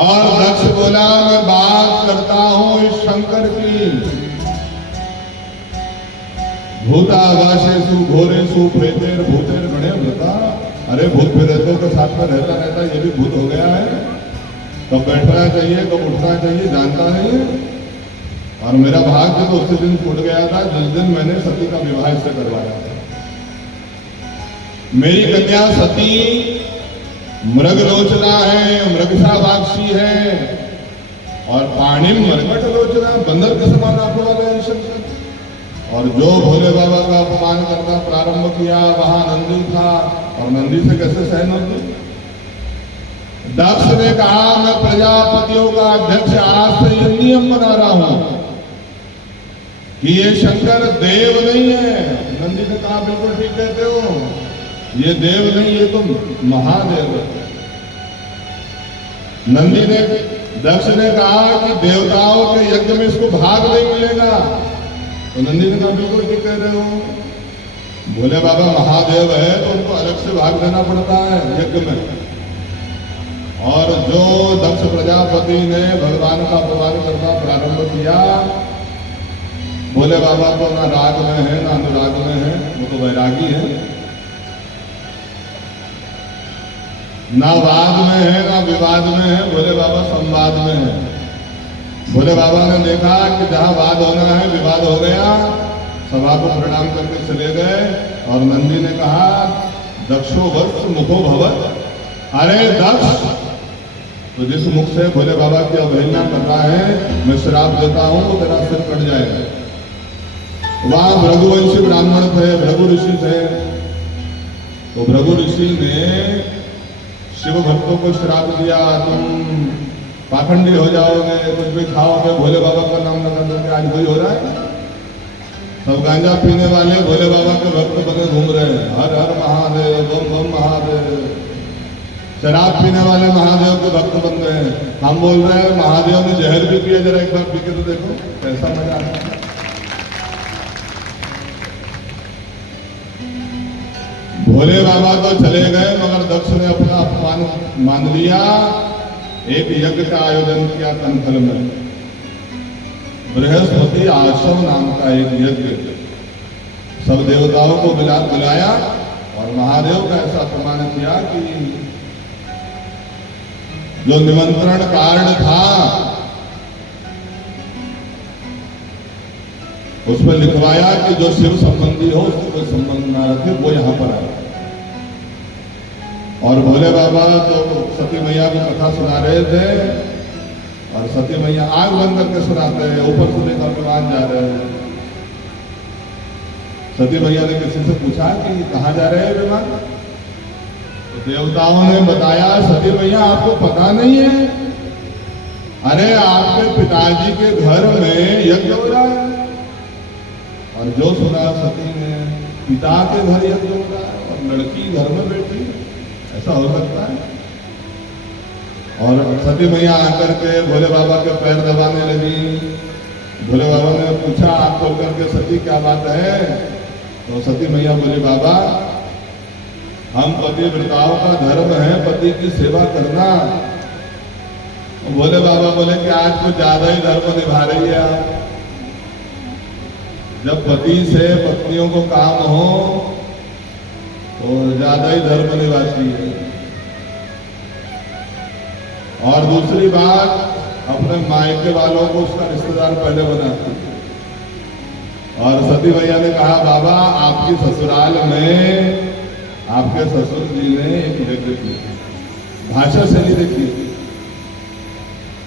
और दक्ष बोला मैं बात करता हूं इस शंकर की। भूतावासेषु घोरेषु प्रेतेर भूतेर गणे भूता। अरे भूत प्रेतों के साथ में रहता रहता ये भी भूत हो गया है, कब बैठना चाहिए कब उठना चाहिए जानता नहीं है। और मेरा भाग्य तो उसी दिन फूट गया था जिस दिन मैंने सती का विवाह इससे करवाया था। मेरी कन्या सती मृगलोचना है, मृगशावाक्षी है और पाणिम मरकट लोचना, बंदर के समान आंखों वाले हैं शंकर। और जो भोले बाबा का अपमान करना प्रारंभ किया वहां नंदी था और नंदी से कैसे सहन होती? दक्ष ने कहा मैं प्रजापतियों का अध्यक्ष आज से ये नियम बना रहा हूं कि ये शंकर देव नहीं है। नंदी ने कहा बिल्कुल ठीक कहते हो, ये देव नहीं ये तो महादेव है। नंदी ने दक्ष ने कहा कि देवताओं के यज्ञ में इसको भाग नहीं मिलेगा, तो नंदी ने कहा बिल्कुल ठीक कह रहे हो। भोले बाबा महादेव है तो उनको अलग से भाग देना पड़ता है यज्ञ में। और जो दक्ष प्रजापति ने भगवान का अपमान करना प्रारंभ किया, भोले बाबा को ना राग में है ना अनुराग में है, वो तो वैरागी है, ना वाद में है ना विवाद में है, भोले बाबा संवाद में है। भोले बाबा ने देखा कि जहां वाद होना है विवाद हो गया, सभा को प्रणाम करके चले गए और नंदी ने कहा दक्षो वत्स मुखो भवत। अरे दक्ष, तो जिस मुख से भोले बाबा की अवहेलना कर रहा है मैं श्राप देता हूं वो तेरा सिर कट जाएगा। वहां भृगुवंशी ब्राह्मण थे, भृगु ऋषि थे, तो भृगु ऋषि ने शिव भक्तों को श्राप दिया तुम पाखंडी हो जाओगे, कुछ भी खाओगे, भोले बाबा का नाम लगा दोगे। आज वही हो रहा है, सब गांजा पीने वाले भोले बाबा के भक्त बने घूम रहे हैं, हर हर महादेव बम बम महादेव। शराब पीने वाले महादेव के भक्त बन गए हैं। हम बोल रहे हैं महादेव ने जहर भी पिया, जरा एक बार पी के तो देखो कैसा मजा आता है। भोले बाबा तो चले गए मगर दक्ष ने अपना अपमान मान लिया। एक यज्ञ का आयोजन किया कनखल में, बृहस्पति आश्रम नाम का एक यज्ञ, सब देवताओं को बुलाया और महादेव का ऐसा अपमान किया कि जो निमंत्रण कार्ड था उसमें लिखवाया कि जो शिव संबंधी हो उससे कोई संबंध ना रखे वो यहां पर आए। और भोले बाबा तो सती मैया को कथा सुना रहे थे और सती मैया आग बंद करके सुनाते हैं, ऊपर से लेकर विमान जा रहे हैं। सती मैया ने किसी से पूछा कि कहाँ जा रहे हैं विमान? तो देवताओं ने बताया सती मैया आपको पता नहीं है अरे आपके पिताजी के घर में यज्ञ हो रहा है, और जो सुना सती ने पिता के घर यज्ञ हो रहा है और लड़की घर में बैठी, ऐसा हो सकता है? और सती मैया आकर के भोले बाबा के पैर दबाने लगी। भोले बाबा ने पूछा आप खोल करके सती क्या बात है? तो सती मैया बोले बाबा हम पतिव्रताओं का धर्म है पति की सेवा करना। तो भोले बाबा बोले कि आज कुछ ज्यादा ही धर्म निभा रही है आप। जब पति से पत्नियों को काम हो तो ज्यादा ही धर्म निभाती है। और दूसरी बात अपने मायके वालों को उसका रिश्तेदार पहले बनाती है। और सती मैया ने कहा बाबा आपकी ससुराल में आपके ससुर जी ने एक यज्ञ किया, भाषा शैली देखिए।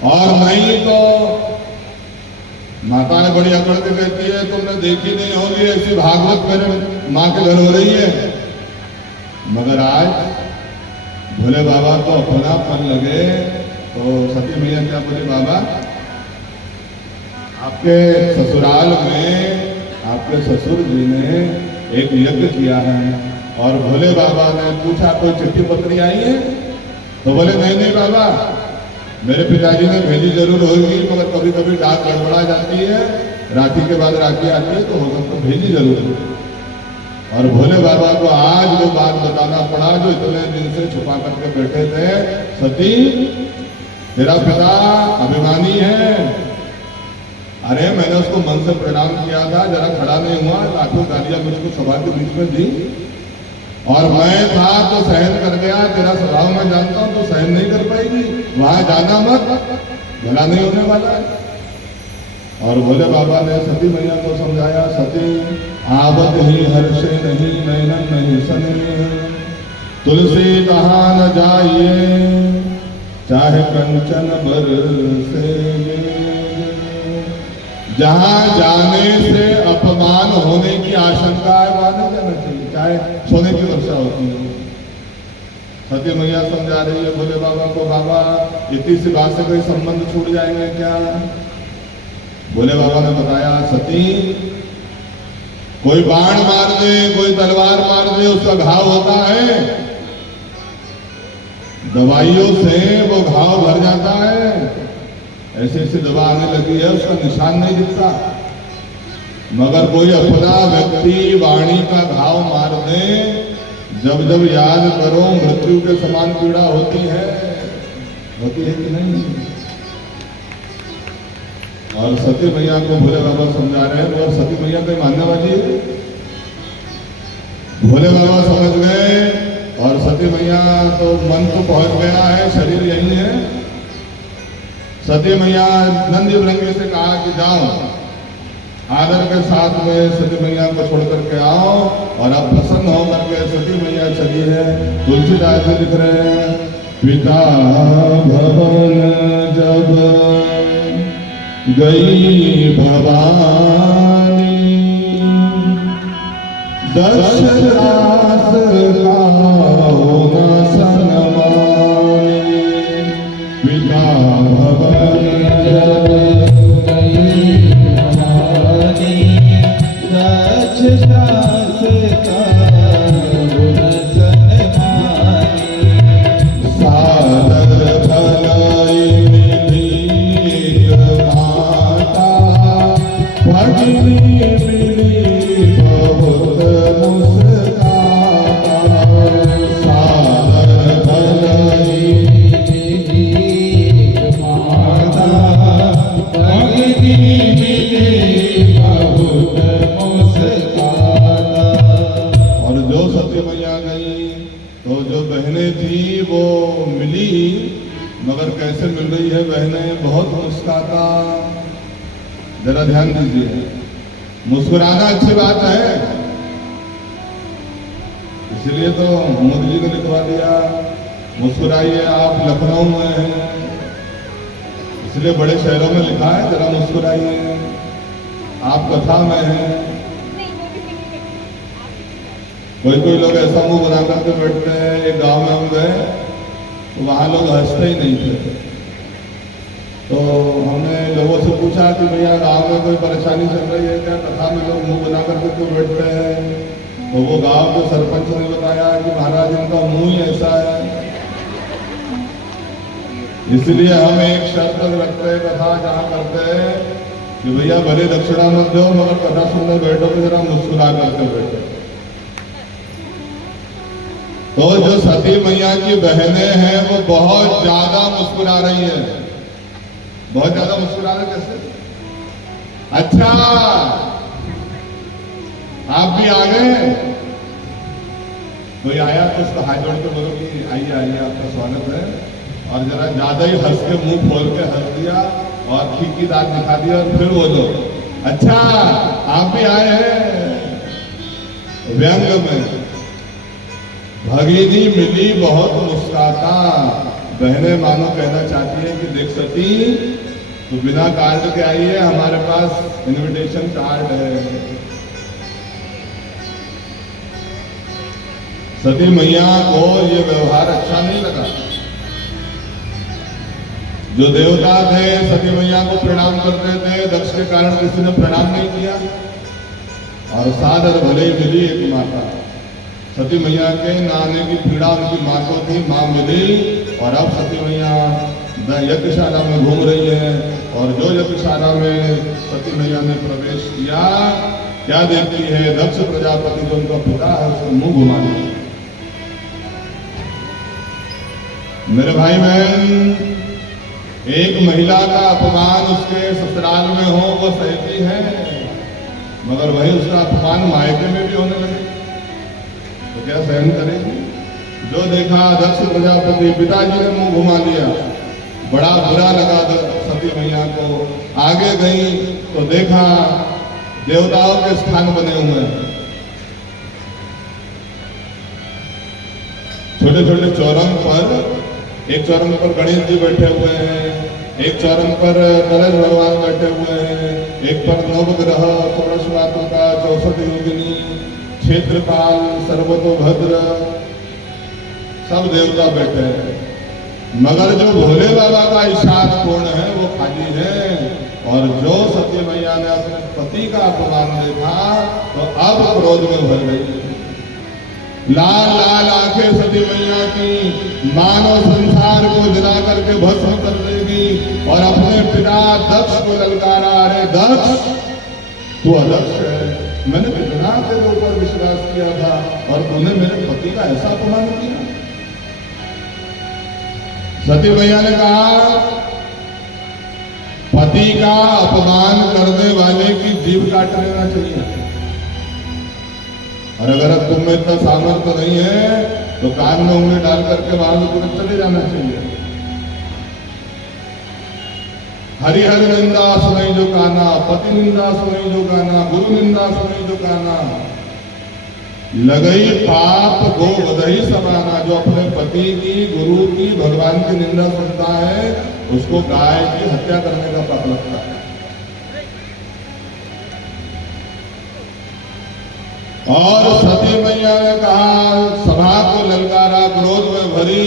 और नहीं तो माता ने बड़ी अकड़ के कहती है तुमने देखी नहीं होगी ऐसी भागवत मेरे माँ के घर हो रही है। मगर आज भोले बाबा को अपनापन लगे तो सती मैया क्या बोली बाबा आपके ससुराल में आपके ससुर जी ने एक यज्ञ किया है। और भोले बाबा ने पूछा कोई चिट्ठी पत्री आई है? तो बोले नहीं नहीं बाबा मेरे पिताजी ने भेजी जरूर होगी मगर कभी कभी डाक गड़बड़ा जाती है, राखी के बाद राखी आती है तो हो सकता भेजी जरूर होगी। और भोले बाबा को आज वो बात बताना पड़ा जो इतने दिन से छुपा करके बैठे थे। सती तेरा पिता अभिमानी है। अरे मैंने उसको मन से प्रणाम किया था, जरा खड़ा नहीं हुआ, लाखों गालियां मुझको सभा के बीच में दी और मैं था तो सहन कर गया। तेरा स्वभाव मैं जानता हूं तो सहन नहीं कर पाएगी, वहां जाना मत, भला नहीं होने वाला है। और भोले बाबा ने सती मैया को समझाया सती आवत ही हर्षे नहीं नैनन नहीं सने, तुलसी कहा न जाइए चाहे कंचन बरसे। जहां जाने से अपमान होने की आशंका है वहां नहीं जाना चाहिए, चाहे सोने की वर्षा होती है। सती मैया समझा रही है भोले बाबा को बाबा इतनी सी बात से कोई संबंध छूट जाएंगे क्या? भोले बाबा ने बताया सती कोई बाण मार दे कोई तलवार मार दे उसका घाव होता है, दवाइयों से वो घाव भर जाता है। ऐसे ऐसे दवा आने लगी है उसका निशान नहीं दिखता। मगर कोई अपना व्यक्ति वाणी का घाव मार दे, जब जब याद करो मृत्यु के समान पीड़ा होती है कि नहीं? और सती मैया को भोले बाबा समझा रहे हैं और सती मैया को मानने वाली है। भोले बाबा समझ गए और सती मैया तो मन तो पहुंच गया है, शरीर यही है। सती मैया नंदी भृंगी से कहा कि जाओ आदर के साथ में सती मैया को छोड़ करके आओ। और अब प्रसन्न होकर के सती मैया चली है। तुलसीदास में लिख रहे हैं पिता भवन जब गई भवानी, दशरास का होना सनमानी। पिता भवन जब गई भवानी, दशरास का होना सनमानी। सादर भलाई निधि माता, भगिनी मिली बहुत मुस्काता। सादर भलाई निधि माता, भगिनी मिली बहुत मुस्काता। और जो सती मैया गई तो जो बहनें थी वो मिली, मगर कैसे मिल रही है बहनें? बहुत मुस्कुराता। जरा ध्यान दीजिए, मुस्कुराना अच्छी बात है, इसलिए तो मोदी जी ने लिखवा दिया मुस्कुराइए आप लखनऊ में हैं, इसलिए बड़े शहरों में लिखा है जरा मुस्कुराइए आप कथा में हैं। कोई लोग ऐसा मुंह बना करके बैठते हैं। एक गांव में हम गए तो वहां लोग हंसते ही नहीं थे। तो हमने लोगों से पूछा कि भैया गांव में कोई परेशानी चल रही है क्या, कथा में लोग मुंह बना करके क्यों बैठते हैं? तो वो गांव के सरपंच ने बताया कि महाराज इनका मुंह ही ऐसा है, इसलिए हम एक शर्त रखते हैं कथा जहाँ करते हैं कि भैया भले दक्षिणा मत दो मगर कथा सुनने बैठो तो जरा मुस्कुरा करके बैठो। तो जो सती मैया की बहनें हैं वो बहुत ज्यादा मुस्कुरा रही है, बहुत ज्यादा मुस्कुरा रहे। कैसे? अच्छा आप भी आ गए? कोई आया तो उसको हाथ जोड़ के बोलो कि आइए आइए आपका स्वागत है, और जरा ज्यादा ही हंस के मुंह खोल के हंस दिया और खींची दांत दिखा दिया और फिर बोलो अच्छा आप भी आए हैं। व्यंग में भगिनी मिली बहुत मुस्कुराता, बहनें मानो कहना चाहती है कि देख सती तो बिना कार्ड के आई है, हमारे पास इनविटेशन कार्ड है। सती मैया को ये व्यवहार अच्छा नहीं लगा। जो देवता थे सती मैया को प्रणाम करते थे, दक्ष के कारण किसी ने प्रणाम नहीं किया, और सादर भले मिली एक माता। सती मैया के न आने की पीड़ा उनकी माँ को थी, माँ मिली, और अब सती मैया यज्ञशाला में घूम रही है, और जो यज्ञशाला में सती मैया ने प्रवेश किया क्या देखती है, दक्ष प्रजापति जो उनका पिता है उसको मुंह घुमा दिया। मेरे भाई बहन, एक महिला का अपमान उसके ससुराल में हो वो सहती है, मगर वही उसका अपमान मायके में भी होने लगे तो क्या सहन करेगी? जो देखा दक्ष प्रजापति पिताजी ने मुंह घुमा लिया, बड़ा बुरा लगा सती मैया को। आगे गई तो देखा देवताओं के स्थान बने हुए हैं, छोटे छोटे चौरंग पर, एक चौरंग पर गणेश जी बैठे हुए हैं, एक चौरंग पर गणेश भगवान बैठे हुए हैं, एक पर नवग्रह, षोडश मातृका, 64 योगिनी, क्षेत्रपाल, सर्वतोभद्र, सब देवता बैठे हैं। मगर जो भोले बाबा का इशारा कोण है वो खाली है, और जो सती मैया ने अपने पति का अपमान देखा तो अब क्रोध में भर गई। लाल लाल आंखें सती मैया की मानव संसार को जला करके भस्म कर देगी, और अपने पिता दक्ष को ललकारा, अरे दक्ष तू अदक्ष है, मैंने कितना तेरे ऊपर विश्वास किया था और तूने मेरे पति का ऐसा अपमान किया। सती मैया ने कहा पति का अपमान करने वाले की जीभ काट लेना चाहिए, और अगर तुम में इतना सामर्थ्य नहीं है तो कान में उंगली डाल करके वहां से तुरंत चले जाना चाहिए। हरिहर निंदा सुनाई जो काना, पति निंदा सुनाई जो काना, गुरु निंदा सुनाई जो काना, लगई पाप गो बधई समाना। जो अपने पति की, गुरु की, भगवान की निंदा सुनता है उसको गाय की हत्या करने का पाप लगता है। और सती मैया ने कहा, सभा को ललकारा, क्रोध में भरी,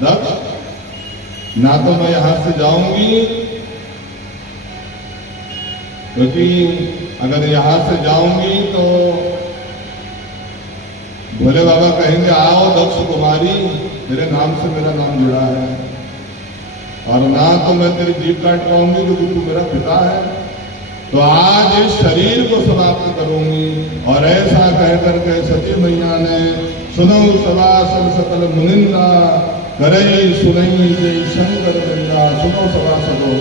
दक्ष ना तो मैं यहां से जाऊंगी, क्योंकि अगर यहां से जाऊंगी तो भोले बाबा कहेंगे आओ दक्ष कुमारी, तेरे नाम से मेरा नाम जुड़ा है, और ना तो मैं तेरी जीभ काट पाऊंगी क्योंकि तू मेरा पिता है, तो आज इस शरीर को समाप्त करूंगी। और ऐसा कह करके सती मैया ने सुनो सभासद सकल मुनिंदा, करई सुनई जय शंकर निंदा। सुनो सभासदों,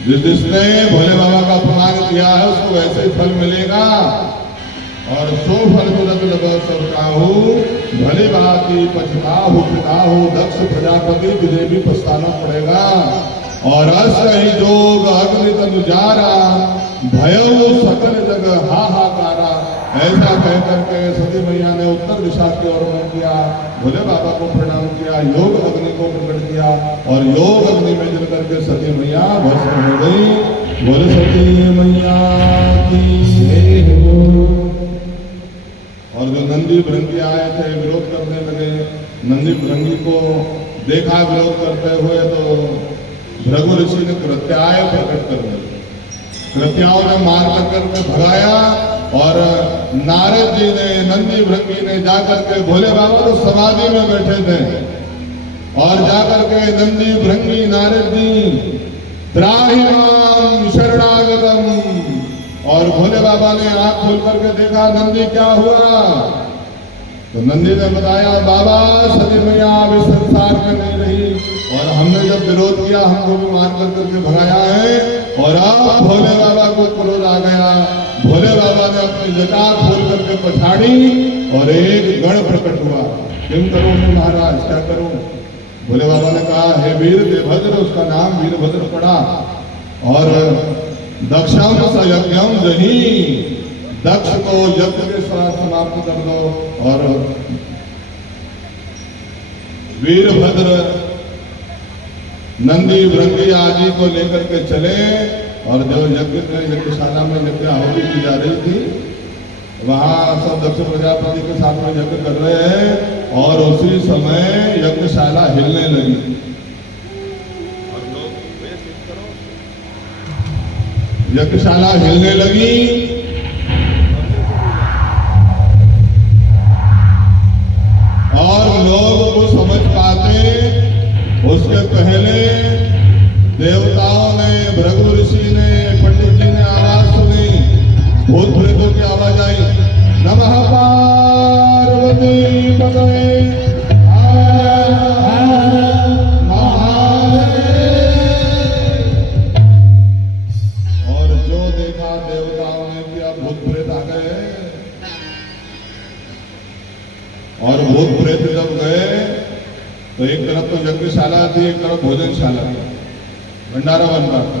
जिसने भोले बाबा का अपमान किया है उसको वैसे ही फल मिलेगा, और सो फल तुरंत लगा सब काहू, भले भांति पछताहू पिताहू, दक्ष प्रजापति तुझे भी पछताना पड़ेगा। और अस ही जोग अग्नि तनु जारा, भयो सकल जगह हाहाकारा। ऐसा कह करके सती मैया ने उत्तर दिशा की ओर मुंह किया, भोले बाबा को प्रणाम किया, योग अग्नि को प्रकट किया, और योग अग्नि में जल करके सती मैया भस्म हो गई। बोले सती मैया की। और जो नंदी भृंगी आए थे विरोध करने लगे, नंदी भृंगी को देखा विरोध करते हुए तो भृगु ऋषि ने कृत्याय प्रकट कर दिया। कृत्याओं ने मार करके भगाया और नारद जी ने, नंदी भृंगी ने जाकर के, भोले बाबा तो समाधि में बैठे थे और जाकर के नंदी भृंगी नारद जी त्राहि मां शरणागतम, और भोले बाबा ने आंख खोल करके देखा नंदी क्या हुआ। तो नंदी ने बताया बाबा सती मैया अब इस संसार में नहीं रही और हमने जब विरोध किया हमको भी मार करके भगाया है, और अब भोले बाबा को क्रोध आ गया। भोले बाबा ने अपनी जटा खोल करके पछाड़ी और एक गण प्रकट हुआ। किम करूं मैं महाराज, क्या करूं? भोले बाबा ने कहा हे वीर देवभद्र, उसका नाम वीरभद्र पड़ा, और दक्षम सयज्ञम दही, दक्ष को यज्ञ के साथ समाप्त कर दो। और वीरभद्र नंदी भृंगी आदि को लेकर के चले, और जो यज्ञशाला में यज्ञ आहुति की जा रही थी, वहां सब दक्ष प्रजापति के साथ में यज्ञ कर रहे हैं, और उसी समय यज्ञशाला हिलने लगी। यज्ञशाला हिलने लगी और लोग को समझ पाते उसके पहले देवताओं ने, भृगु ऋषि ने, पंडित जी ने आवाज सुनी, भूत प्रेतों की आवाज आई, नमः पार्वती पतये और जो देखा देवताओं ने कि अब भूत प्रेत आ गए, और भूत प्रेत जब गए तो एक तरफ तो यज्ञशाला थी, एक तरफ भोजनशाला थी, भंडारा बन रहा था।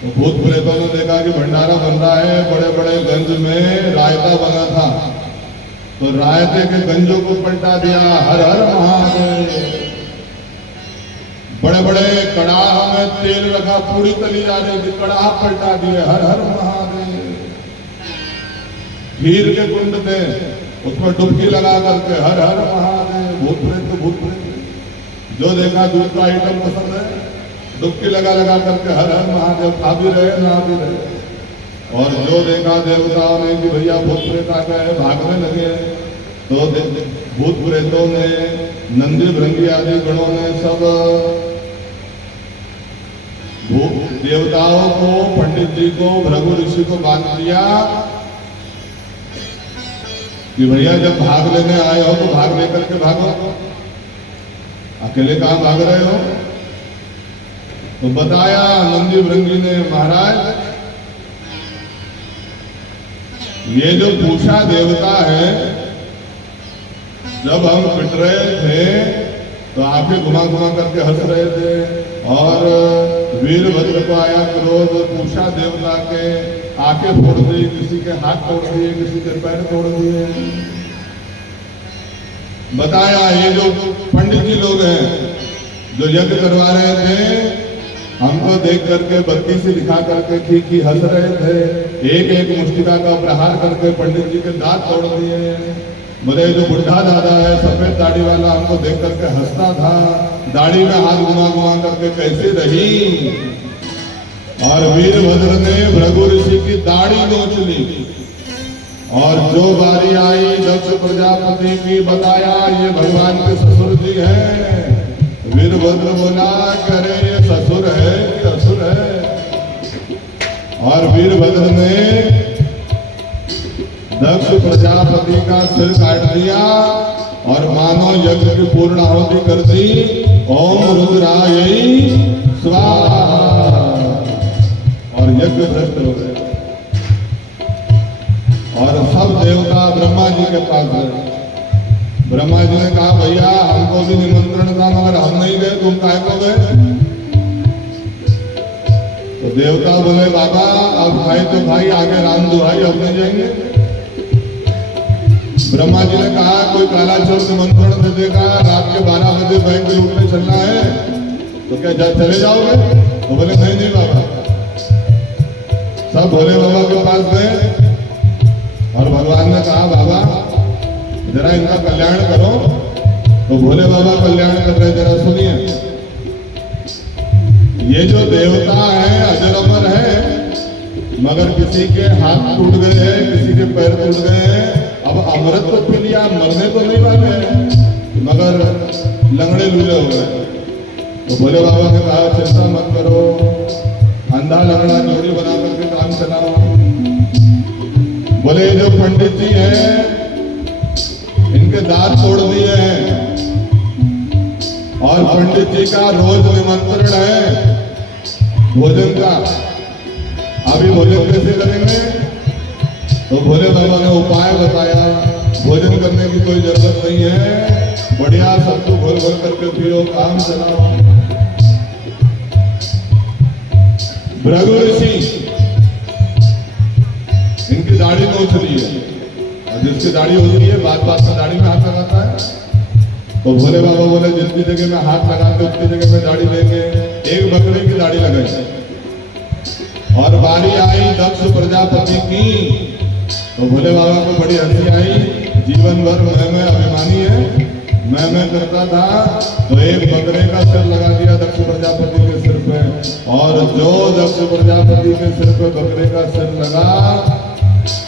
तो भूत प्रेतों ने देखा कि भंडारा बन रहा है, बड़े बड़े गंज में रायता बना था, तो रायते के गंजों को पलटा दिया, हर हर महादेव। बड़े बड़े कड़ाह में तेल रखा, पूरी तली जा रही थी, कड़ाह पलटा दिए, हर हर महादेव। खीर के कुंड थे, उसमें डुबकी लगा करके हर हर महादेव। भूत प्रेत तो भूत प्रेत, जो देखा दूध का आइटम पसंद है, डुबकी लगा लगा करके हर हर महादेव, खा भी रहे ना भी रहे। और जो देखा देवताओं ने कि भैया भूत प्रेत आ गए, भागने लगे, तो भूत प्रेतों ने, नंदी भृंगी आदि गणों ने सब देवताओं को, पंडित जी को, भृगु ऋषि को बांध दिया कि भैया जब भाग लेने आए हो तो भाग लेकर के भागो, अकेले कहां भाग रहे हो? तो बताया नंदी भृंगी ने, महाराज ये जो पूषा देवता है, जब हम पिट रहे थे तो आंखें घुमा घुमा करके हंस रहे थे, और वीरभद्र को आया क्रोध, पूषा देवता के आंखें फोड़ दी, किसी के हाथ तोड़ दिए, किसी के पैर तोड़ दिए। बताया ये जो पंडित जी लोग हैं जो यज्ञ करवा रहे थे, हमको देख करके बत्ती से दिखा करके खी हंस रहे थे, एक एक मुष्टिका का प्रहार करके पंडित जी के दांत तोड़ दिए। बोले जो बुढ़ा दादा है सफेद दाढ़ी वाला, हमको देख करके हंसता था, दाढ़ी में हाथ घुमा घुमा करके कैसे रही। और वीरभद्र ने भृगु ऋषि की दाढ़ी नोच ली, और जो बारी आई दक्ष प्रजापति की, बताया ये भगवान के ससुर जी हैं। वीरभद्र बोला करे ये ससुर है कि असुर है? और वीरभद्र ने दक्ष प्रजापति का सिर काट दिया और मानो यज्ञ की पूर्ण आहुति कर दी। ओम रुद्राय स्वाहा, और यज्ञ भ्रष्ट हो गए। और सब देवता ब्रह्मा जी के पास गए। ब्रह्मा जी ने कहा भैया हमको भी निमंत्रण था, मगर हम नहीं गए, तुम काहे को गए? तो देवता बोले बाबा अब भाई तो भाई, आगे राम दुहाई, अब नहीं जाएंगे। ब्रह्मा जी ने कहा कोई काला चोर निमंत्रण दे देगा, रात के 12 बजे बैंक लूटने चलना है, तो क्या चले जाओगे? तो बोले नहीं नहीं बाबा। सब भोले बाबा के पास गए और भगवान ने कहा बाबा जरा इनका कल्याण करो। तो भोले बाबा कल्याण कर रहे, जरा सुनिए। किसी के हाथ टूट गए हैं, किसी के पैर टूट गए हैं, अब अमृत तो पी लिया, मरने तो नहीं वाले हैं, मगर लंगड़े लूले हो गए। तो भोले बाबा ने कहा चिंता मत करो, अंधा लंगड़ा जोड़ी बना करके काम चलाओ। बोले जो पंडित जी हैं इनके दांत तोड़ दिए हैं और पंडित जी का रोज निमंत्रण है भोजन का, अभी भोजन कैसे करेंगे? तो भोले बाबा ने उपाय बताया, भोजन करने की कोई जरूरत नहीं है, बढ़िया सबको घोल घोल करके पियो, काम चलाओ। भृगु ऋषि इनकी दाढ़ी नोच ली है, और जिसकी दाढ़ी होती है बात बात में दाढ़ी में हाथ लगाता है। तो भोले बाबा बोले जितनी जगह में हाथ लगाते उतनी जगह में दाढ़ी लेंगे। एक बकरे की दाढ़ी लगाई और बारी आई दक्ष प्रजापति की। तो भोले बाबा को बड़ी हंसी आई, जीवन भर मैं अभिमानी है, मैं करता था, तो एक बकरे का सिर लगा दिया दक्ष प्रजापति के सिर पे, और जो दक्ष प्रजापति के सिर पे बकरे का सिर लगा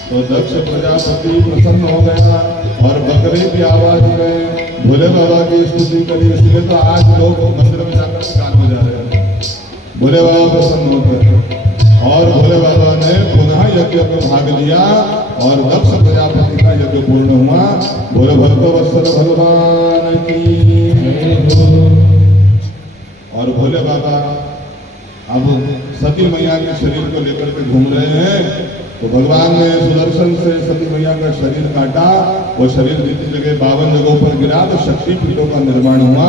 तो दक्ष प्रजापति प्रसन्न हो गया और बकरे की आवाज में भोले बाबा की स्तुति करी। इसलिए तो आज लोग मंदिर में जाकर गान बजा रहे हैं, भोले बाबा प्रसन्न होते हैं। और भोले बाबा ने पुनः यज्ञ में भाग लिया और दक्ष प्रजापति का यज्ञ पूर्ण हुआ। भोले भक्तवत्सल भगवान की। और भोले बाबा अब सती मैया के शरीर को लेकर के घूम रहे हैं। तो भगवान ने सुदर्शन से सती मैया का शरीर काटा, वो शरीर जितनी जगह 52 जगहों पर गिरा तो शक्ति पीठों का निर्माण हुआ।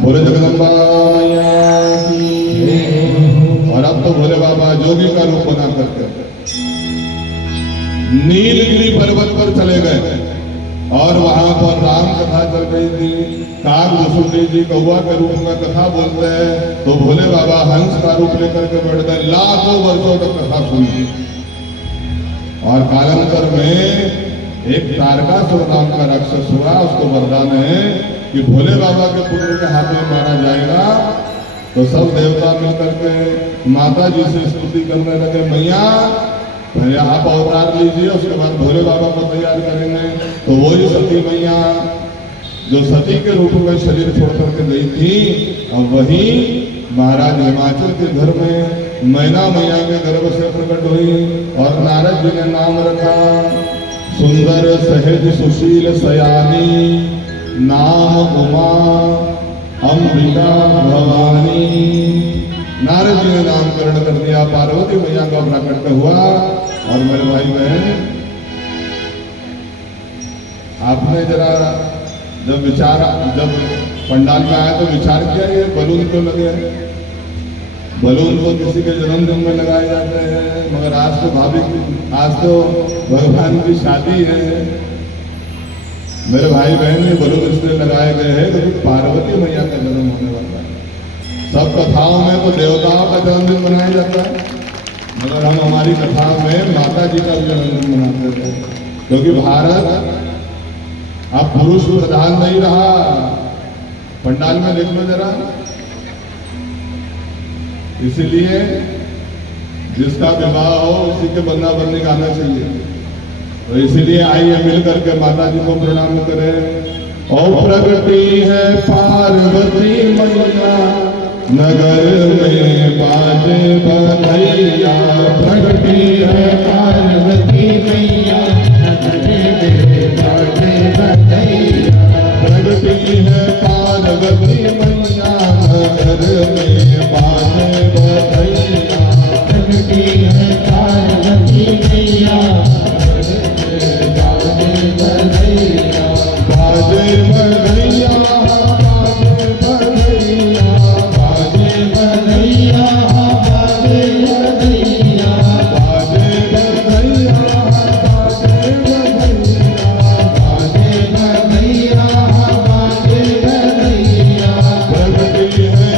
भोले जगदम्बा मैया की। और अब तो भोले बाबा जोगी का रूप बना करके नीलगिरी पर्वत पर चले गए और वहां पर राम कथा चल रही थी। काग वसुदेव जी कौवा के रूप में कथा बोलते हैं, तो भोले बाबा हंस का रूप लेकर के बैठ गए, लाखों वर्षों तक कथा सुनी। और कालांतर में एक तारकासुर नाम का राक्षस हुआ, उसको वरदान है कि भोले बाबा के पुत्र के हाथ में मारा जाएगा। तो सब देवता मिलकर के माता जी से स्तुति करने लगे, मैया पहले आप अवतार लीजिए, उसके बाद भोले बाबा को तैयार करेंगे। तो वही सती मैया जो सती के रूप में शरीर छोड़ करके गई थी, अब वही महाराज हिमाचल के घर में मैना मैया के गर्भ से प्रकट हुई। और नारद जी ने नाम रखा सुंदर सहज सुशील सयानी, नाम उमा अम्बिका भवानी। नारद जी ने नामकरण कर दिया, पार्वती मैया का प्रकट हुआ। और मेरे भाई बहन, आपने जरा जब पंडाल में आया तो विचार किया ये बलून क्यों लगे हैं? बलून तो किसी के जन्मदिन में लगाए जाते हैं, मगर आज तो भगवान की शादी है। मेरे भाई बहन, ये बलून इसलिए लगाए गए हैं क्योंकि पार्वती मैया का जन्म होने वाला है। सब कथाओं में तो देवताओं का जन्मदिन मनाया जाता है, मगर हम हमारी कथा में माता जी का जन्मदिन मनाते थे, क्योंकि भारत अब पुरुष प्रधान नहीं रहा। पंडाल में देख लो जरा, इसीलिए जिसका विवाह हो उसी के बंदा बनने का आना चाहिए। तो इसीलिए आइए मिल करके माता जी को प्रणाम करें। ओ प्रगति है पार्वती मैया, नगर में बाजे बधैया। प्रगति है पार्वती मैया, नगर में बाजे बधैया। प्रगति है पार्वती मैया, नगर में बाजे बधैया। प्रगति है पार्वती मैया, बाजे बधैया, बाजे बधैया, बाजे बधैया, बाजे बधैया, बाजे बधैया, बाजे बधैया, बाजे बधैया, बाजे बधैया। प्रगति है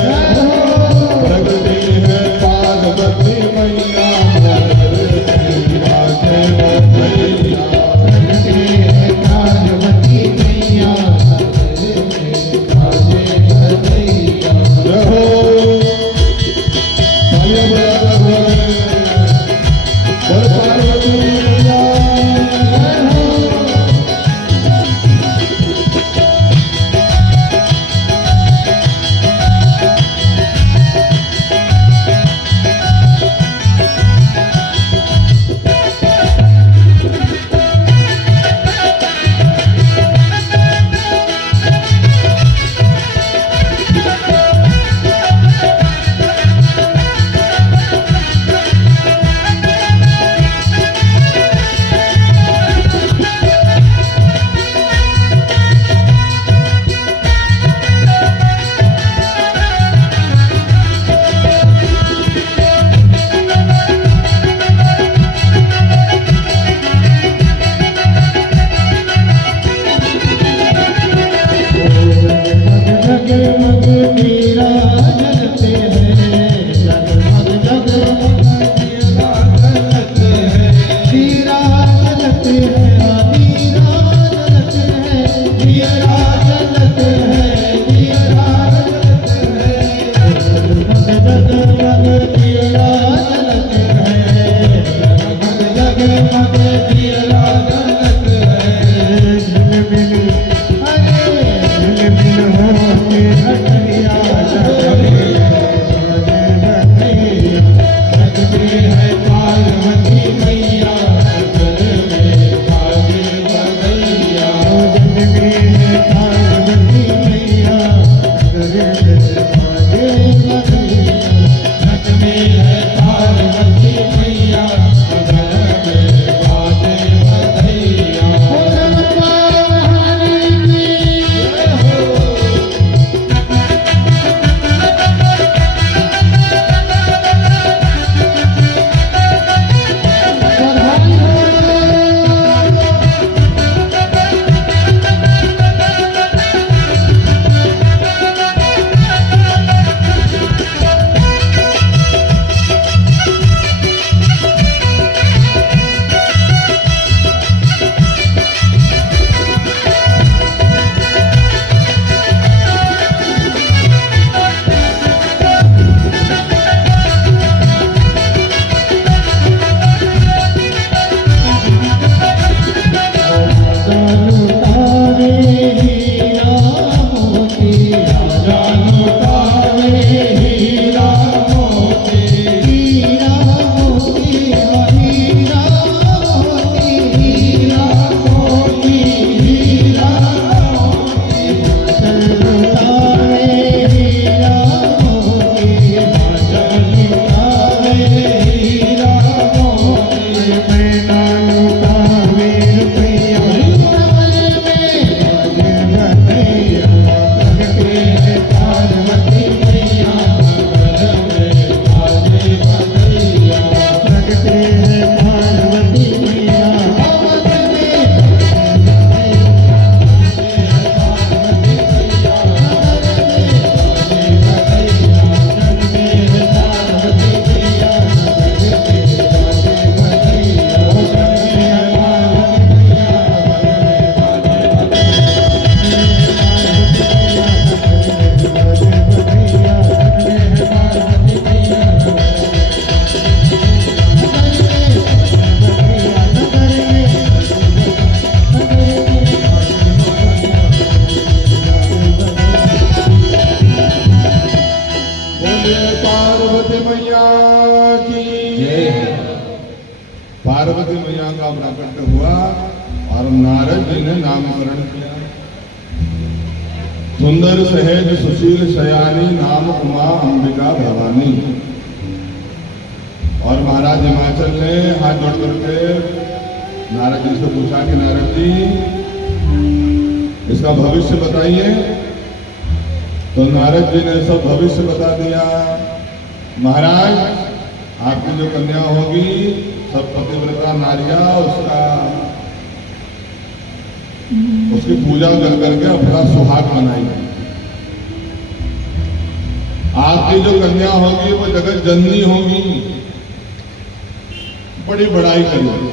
पार्वती मैया का प्राकट्य हुआ और नारद जी ने नामकरण किया। सुंदर सहज सुशील शयानी नाम उमा अंबिका भवानी। और महाराज हिमाचल ने हाथ जोड़ करके नारद जी से पूछा कि नारद जी इसका भविष्य बताइए। तो नारद जी ने सब भविष्य बता दिया। महाराज आपकी जो कन्या होगी सब पतिव्रता नारिया उसकी पूजा कर करके अपना सुहाग मनाएगी। आपकी जो कन्या होगी वो जगत जननी होगी, बड़ी बड़ाई करेगी।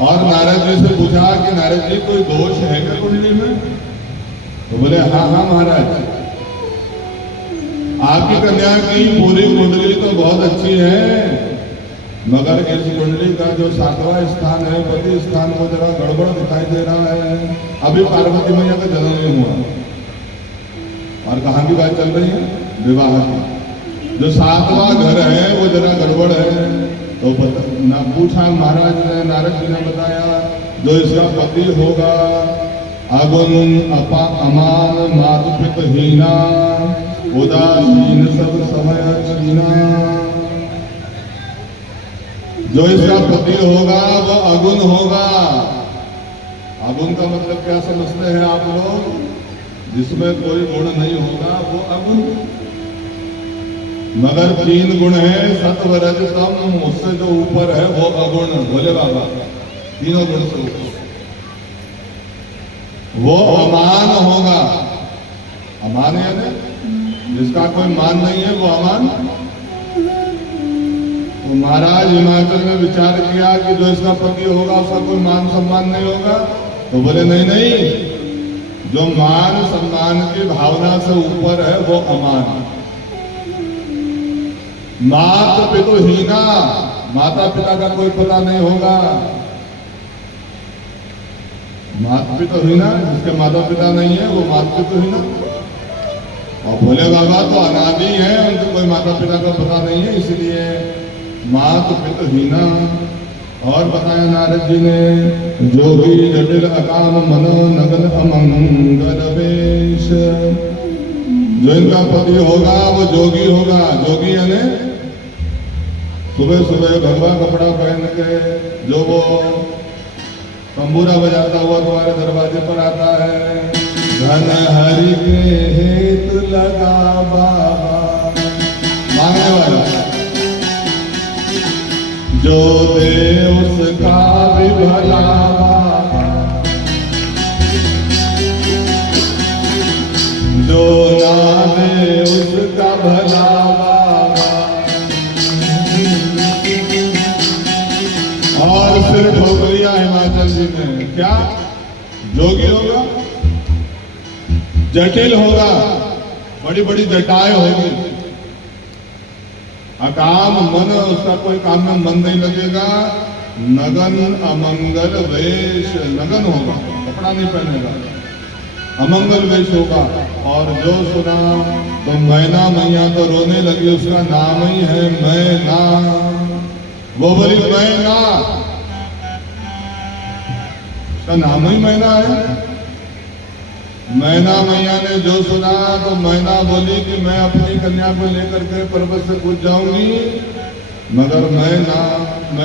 और नारद जी से पूछा कि नारद जी कोई दोष है क्या कुंडली में? तो बोले हाँ हाँ महाराज, आपकी कन्या की पूरी कुंडली तो बहुत अच्छी है, मगर इस कुंडली का जो 7वां स्थान है पति स्थान को जरा गड़बड़ दिखाई दे रहा है। अभी पार्वती मैया का जन्म नहीं हुआ और कहाँ की बात चल रही है? विवाह की। जो 7वां घर है वो जरा गड़बड़ है। तो ना पूछा महाराज ने, नारद जी ने बताया जो इसका पति होगा अगुण अपा अमान मातृपित हीना उदासीन सब समय छीना। जो इसका पति होगा वो अगुण होगा। अगुण का मतलब क्या समझते हैं आप लोग? जिसमें कोई गुण नहीं होगा वो अगुण। मगर 3 गुण है सत्व रज तम, उससे जो ऊपर है वो अगुण। बोले बाबा तीनों गुण से ऊपर वो अमान होगा। अमान है ना, जिसका कोई मान नहीं है वो अमान। तो महाराज हिमाचल में विचार किया कि जो इसका पति होगा उसका कोई मान सम्मान नहीं होगा। तो बोले नहीं नहीं, जो मान सम्मान की भावना से ऊपर है वो अमान। मात पितु हीना, माता पिता का कोई पता नहीं होगा। माता पिता हीना, जिसके माता पिता नहीं है वो माता पितु हीना। और भोले बाबा तो अनादि है, उनको कोई माता पिता का पता नहीं है, इसलिए मात पितु हीना। और बताया नारद जी ने, जोगी जटिल अकाम मनो नगन अमंगल वेश। जो इनका पति होगा वो जोगी होगा। जोगी यानी सुबह सुबह भगवा कपड़ा पहन के जो वो तंबूरा बजाता हुआ तुम्हारे दरवाजे पर आता है, धन हरि के हेतु लगा बाबा, मांगने वाला। जो दे उसका भी भला बाबा, जो ना दे उसका भला बाबा। और फिर ठोक लिया हिमाचल जी ने, क्या जोगी होगा, जटिल होगा, बड़ी बड़ी जटाएं होगी, अकाम मन, उसका कोई काम में मन नहीं लगेगा। नगन अमंगल वेश, नगन होगा, कपड़ा नहीं पहनेगा, अमंगल वेश होगा। और जो सुना तो मैना मैया तो रोने लगी, उसका नाम ही है मैना। वो बोली मैना, उसका नाम ही मैना है। मैना मैया ने जो सुना तो मैना बोली कि मैं अपनी कन्या को लेकर के पर्वत से कूद जाऊंगी, मगर मैं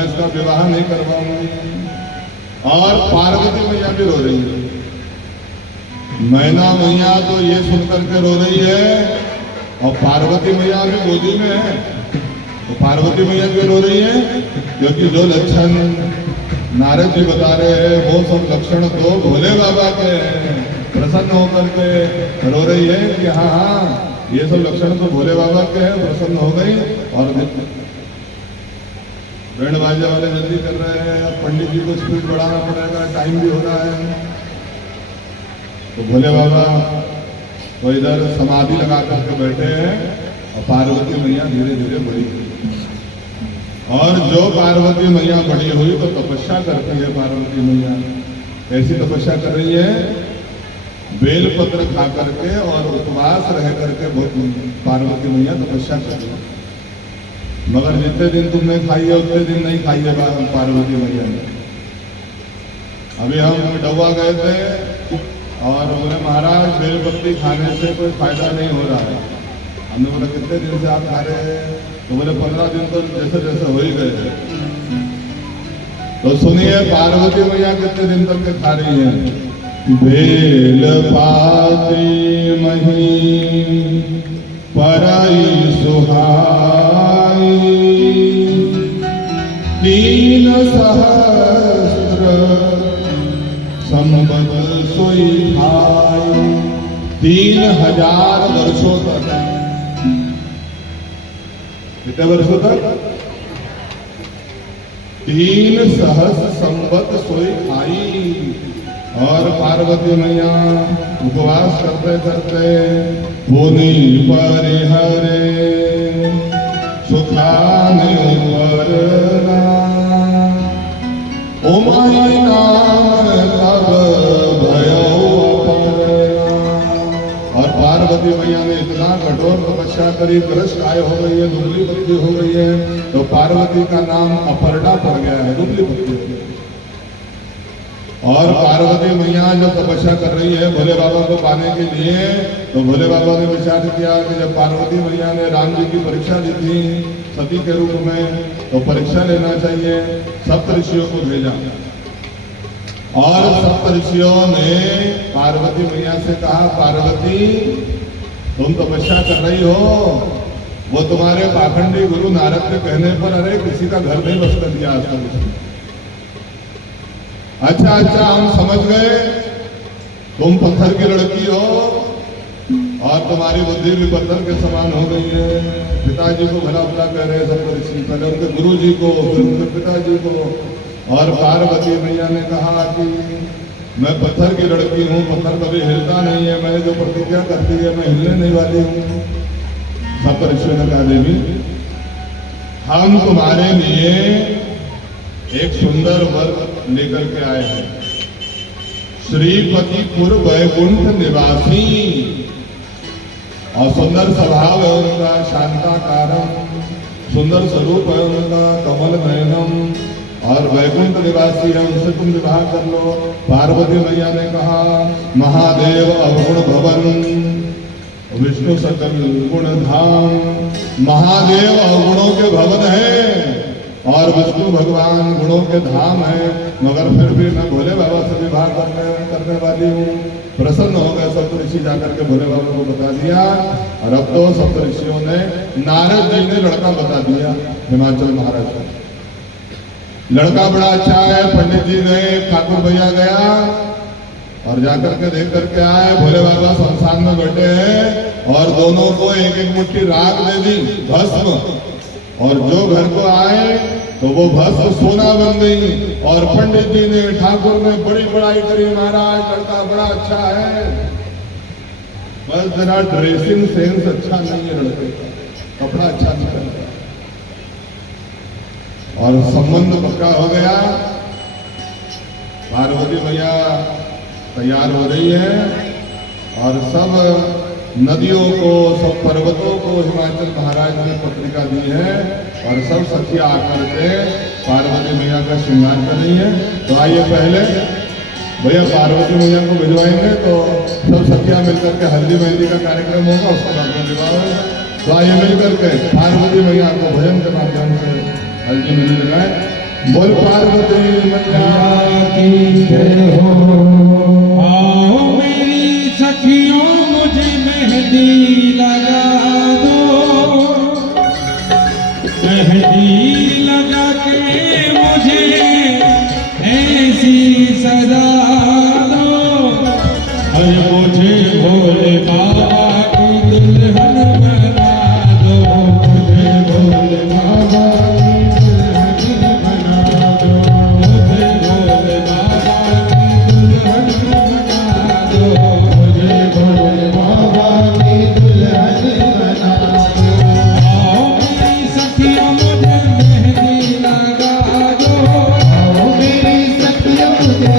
इसका विवाह नहीं करवाऊंगी। और पार्वती मैया भी रो रही है। मैना मैया तो ये सुनकर के रो रही है, और पार्वती मैया भी गोदी में है। तो पार्वती मैया क्यों रो रही है? क्योंकि जो लक्षण नारद जी बता रहे हैं वो सब लक्षण तो भोले बाबा के हैं। प्रसन्न होकर के रो रही है कि हाँ हाँ ये सब लक्षण तो भोले बाबा के हैं। प्रसन्न हो गई और बैंड बाजे वाले जल्दी कर रहे हैं, अब पंडित जी को स्पीड बढ़ाना पड़ेगा, टाइम भी हो रहा है। तो भोले बाबा वो इधर समाधि लगा करके बैठे हैं और पार्वती मैया धीरे धीरे बड़ी हुई। और जो पार्वती मैया बड़ी हुई तो तपस्या करती है। पार्वती मैया ऐसी तपस्या कर रही है, बेलपत्र खा करके और उपवास रह करके पार्वती मैया तपस्या कर रही है। मगर जितने दिन तुमने खाई है उतने दिन नहीं खाई है पार्वती मैया ने। अभी हम डब्बा गए थे और बोले महाराज बेलपत्ती खाने से कोई फायदा नहीं हो रहा है। हमने बोला कितने दिन से आप खा रहे हैं? तो बोले 15 दिन तो जैसे जैसे हो ही गए। तो सुनिए पार्वती मैया कितने दिन तक के खा रही है। बेल पाती मही पराई सुहाई, 3 सहस्त्र संबत सोई भाई। 3000 वर्षों तक, कितने वर्षों तक? 3 सहस्त्र संबत सोई खाई। और पार्वती मैया उपवास करते करते पुनि परिहरे सुखाने वरना, उमाई नाम तब भयो अपरना। और पार्वती मैया ने इतना कठोर तपस्या करी, ग्रस्त हो गई है, दुबली पत्ती हो गई है, तो पार्वती का नाम अपर्णा पड़ गया है, दुबली पत्ती। और पार्वती मैया जब तपस्या कर रही है भोले बाबा को पाने के लिए, तो भोले बाबा ने विचार किया कि जब पार्वती मैया ने राम जी की परीक्षा दी थी सती के रूप में, तो परीक्षा लेना चाहिए। सप्तऋषियों को भेजा और सप्तऋषियों ने पार्वती मैया से कहा, पार्वती तुम तपस्या कर रही हो, वो तुम्हारे पाखंडी गुरु नारद के कहने पर अरे किसी का घर नहीं बस कर दिया आज तक। अच्छा हम समझ गए, तुम पत्थर की लड़की हो और तुम्हारी बुद्धि भी पत्थर के समान हो गई है। पिताजी को भला भला कह रहे सप्तऋषि, पहले उनके गुरु जी को, फिर उनके पिताजी को। और पार्वती मैया ने कहा कि मैं पत्थर की लड़की हूँ, पत्थर कभी हिलता नहीं है, मैंने जो प्रतिज्ञा कर दी है मैं हिलने नहीं वाली हूँ। सप्तऋषियों ने कहा देवी, हम तुम्हारे लिए एक सुंदर वर लेकर के आए हैं। श्रीपतिपुर वैकुंठ निवासी, और सुंदर स्वभाव है उनका, शांताकारम, सुंदर स्वरूप है उनका, कमल नयनम, और वैकुंठ निवासी है, उनसे तुम विवाह कर लो। पार्वती मैया ने कहा महादेव अवगुण भवन विष्णु सकल गुण धाम। महादेव अवगुणों के भवन है और विष्णु भगवान गुणों के धाम है, मगर फिर भी मैं भोले बाबा से विवाह करने वाली हूँ। प्रसन्न हो गए सप्तऋषि, जाकर के भोले बाबा को बता दिया। और अब तो सप्तऋषियों ने, नारद जी ने लड़का बता दिया हिमाचल महाराज को। लड़का बड़ा अच्छा है। पंडित जी गए, ठाकुर भैया गया और जाकर के देख करके आए, भोले बाबा शमशान में बैठे हैं और दोनों को एक एक मुट्ठी राख दे दी, भस्म। और जो घर को आए तो वो भस्म सोना बन गई। और पंडित जी ने, ठाकुर ने बड़ी बड़ाई करी, महाराज लड़का बड़ा अच्छा है, बस जरा ड्रेसिंग सेंस अच्छा नहीं है लड़के का, कपड़ा अच्छा नहीं पहनता। और संबंध पक्का हो गया। पार्वती मैया तैयार हो रही है और सब नदियों को, सब पर्वतों को हिमाचल महाराज ने पत्रिका दी है और सब सखियां आकर के पार्वती मैया का श्रृंगार कर रही है। तो आइए पहले भैया पार्वती मैया को भिजवाएंगे तो सब सखियां मिलकर के हल्दी मेहंदी का कार्यक्रम होगा, उसका बाद में विवाह होगा। तो आइए मिलकर के पार्वती मैया को भजन के माध्यम से हल्दी मेहंदी लगाए। बोल पार्वती मैया की जय हो। आओ मेरी सखियों मुझे मेहंदी लगा दो, मेहंदी लगा के मुझे ऐसी सजा दो, और मुझे भोले बाबा की दुल्हन बना दो, मुझे भोले बाबा की दुल्हन बना दो, मुझे भोले बाबा की दुल्हन बना दो, मुझे भोले बाबा की दुल्हन बना दो। आओ मेरी सखियों मुझे मेहंदी लगा दो, आओ मेरी सखियों मुझे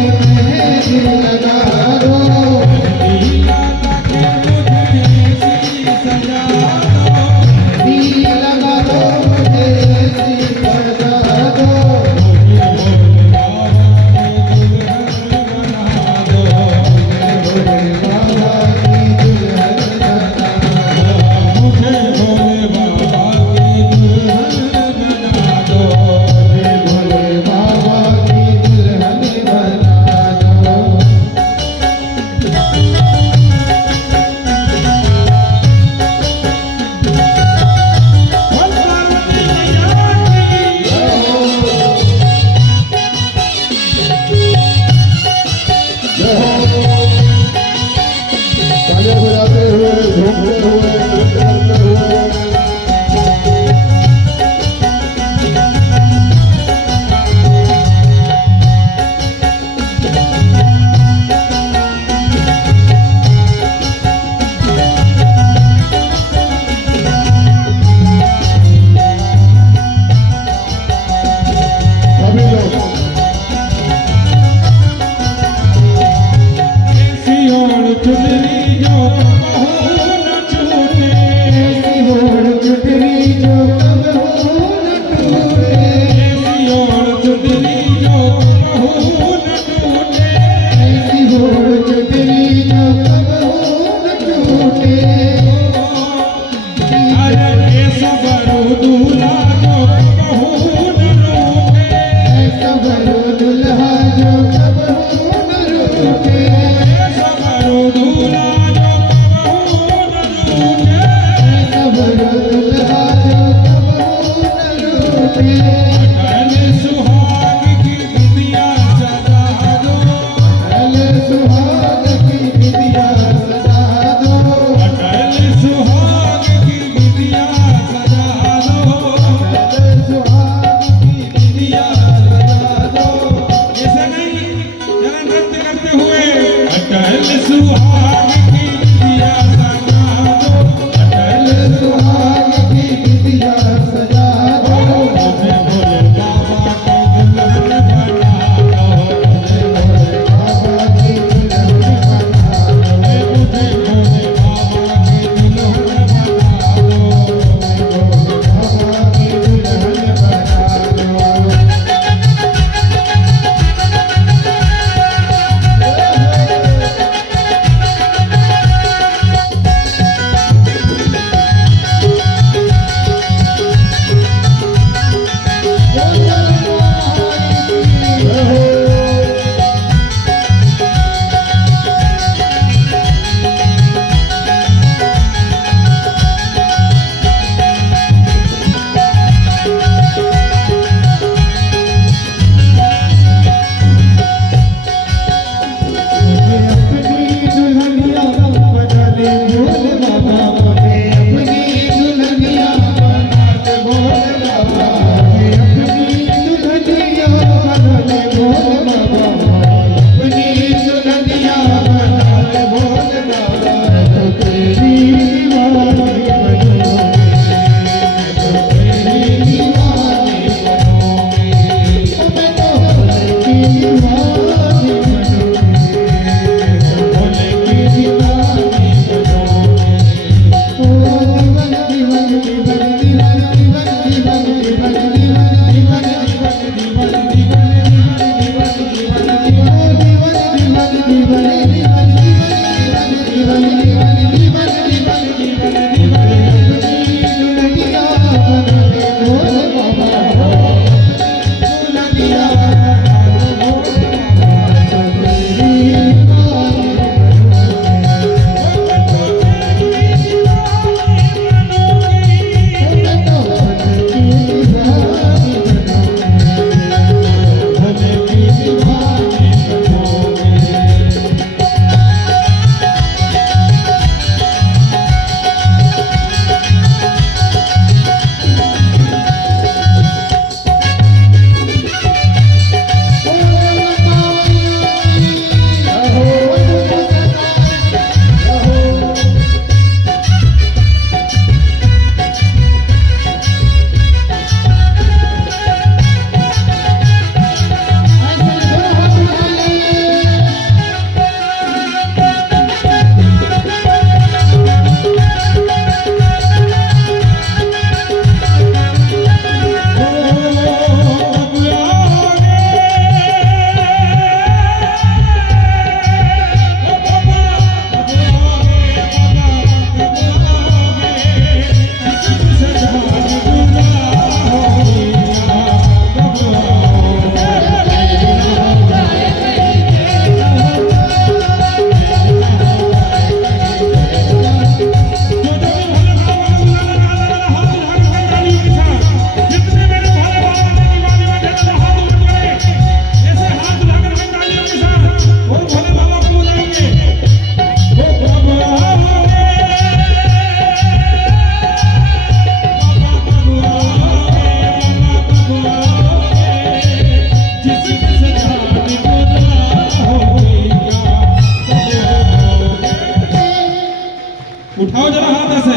उठाओ जरा हाथ ऐसे,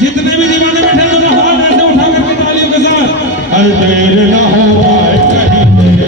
जितने भी दीवाने बैठे हैं तो हाथ ऐसे उठा करके तालियों के साथ। अरे देर ना हो आए कहीं तेरे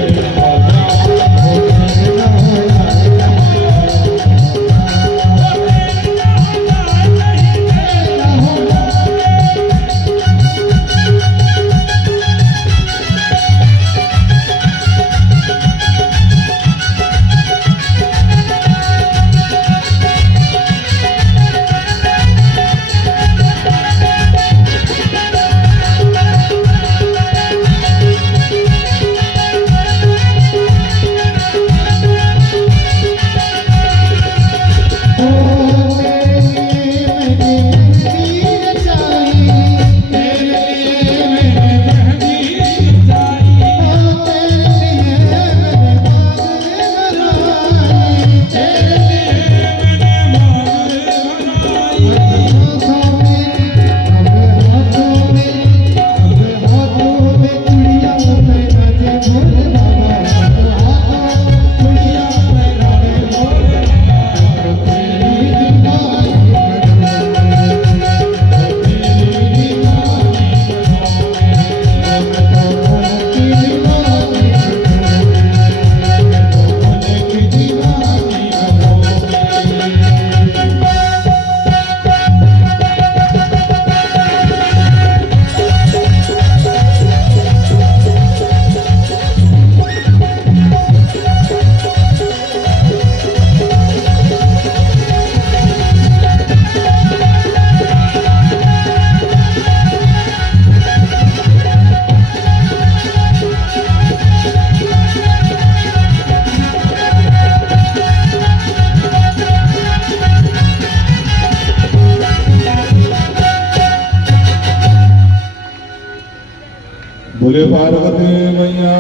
बोले पार्वती मैया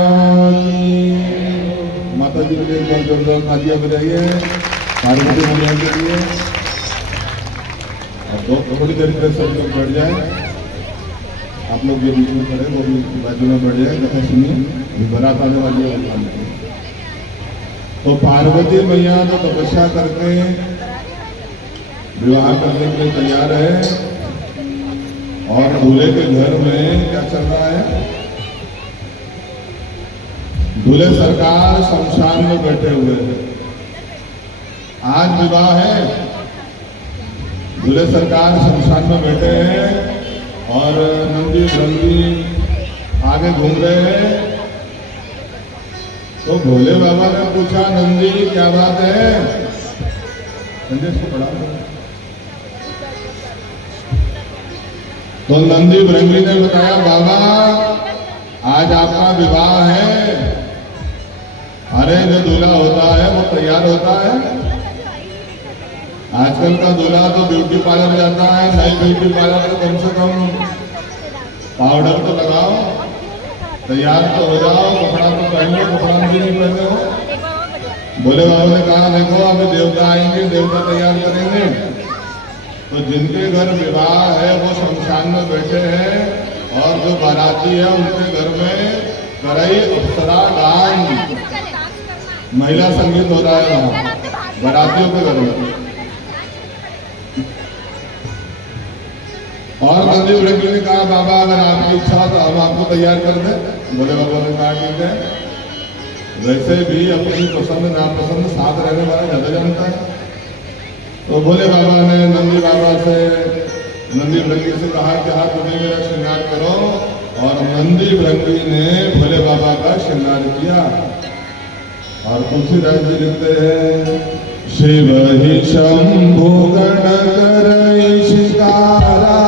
की। माता जी के लिए एक बार जोरदार तालियां बजाइए पार्वती मैया के लिए। अब तो थोड़ी देर के सब लोग बैठ जाए, आप लोग जो बीच में खड़े वो भी बाजू में बैठ जाए, कथा सुनिए। बारात आने वाली है। तो पार्वती मैया तो तपस्या करके विवाह करने के लिए तैयार है और दूल्हे के घर में क्या चल रहा है? दूल्हे सरकार शमशान में बैठे हुए हैं। आज विवाह है, दूल्हे सरकार शमशान में बैठे हैं और नंदी भृंगी आगे घूम रहे हैं। तो भोले बाबा ने पूछा, नंदी क्या बात है? नंदी इसको पढ़ा। तो नंदी भृंगी ने बताया, बाबा आज आपका विवाह है। अरे जो दूल्हा होता है वो तैयार होता है। आजकल का दूल्हा तो ब्यूटी पार्लर जाता है, नई ब्यूटी पार्लर तो कम से कम पाउडर तो लगाओ, तैयार तो हो जाओ, कपड़ा तो पहन लो, कपड़ा भी नहीं पहने हो। भोले बाबा ने कहा, देखो अभी देवता आएंगे, देवता तैयार करेंगे। तो जिनके घर विवाह है वो शमशान में बैठे हैं और जो बाराती है उनके घर में करई अप्सरा गान महिला संगीत हो रहा है वहाँ बारातियों के घर में। और नंदी भृंगी ने कहा, बाबा अगर आपकी इच्छा तो हम आपको तैयार कर दें। भोले बाबा ने कहा, ठीक है। वैसे भी अपनी पसंद नापसंद साथ रहने वाला ज्यादा जानता है। तो भोले बाबा ने नंदी बाबा से नंदी भृंगी से कहा कि हाँ तुम्हें मेरा श्रृंगार करो। और नंदी भृंगी ने भोले बाबा का श्रृंगार किया। और तुलसीदास जी लिखते हैं, शिव ही शंभु गण करई शिकारा,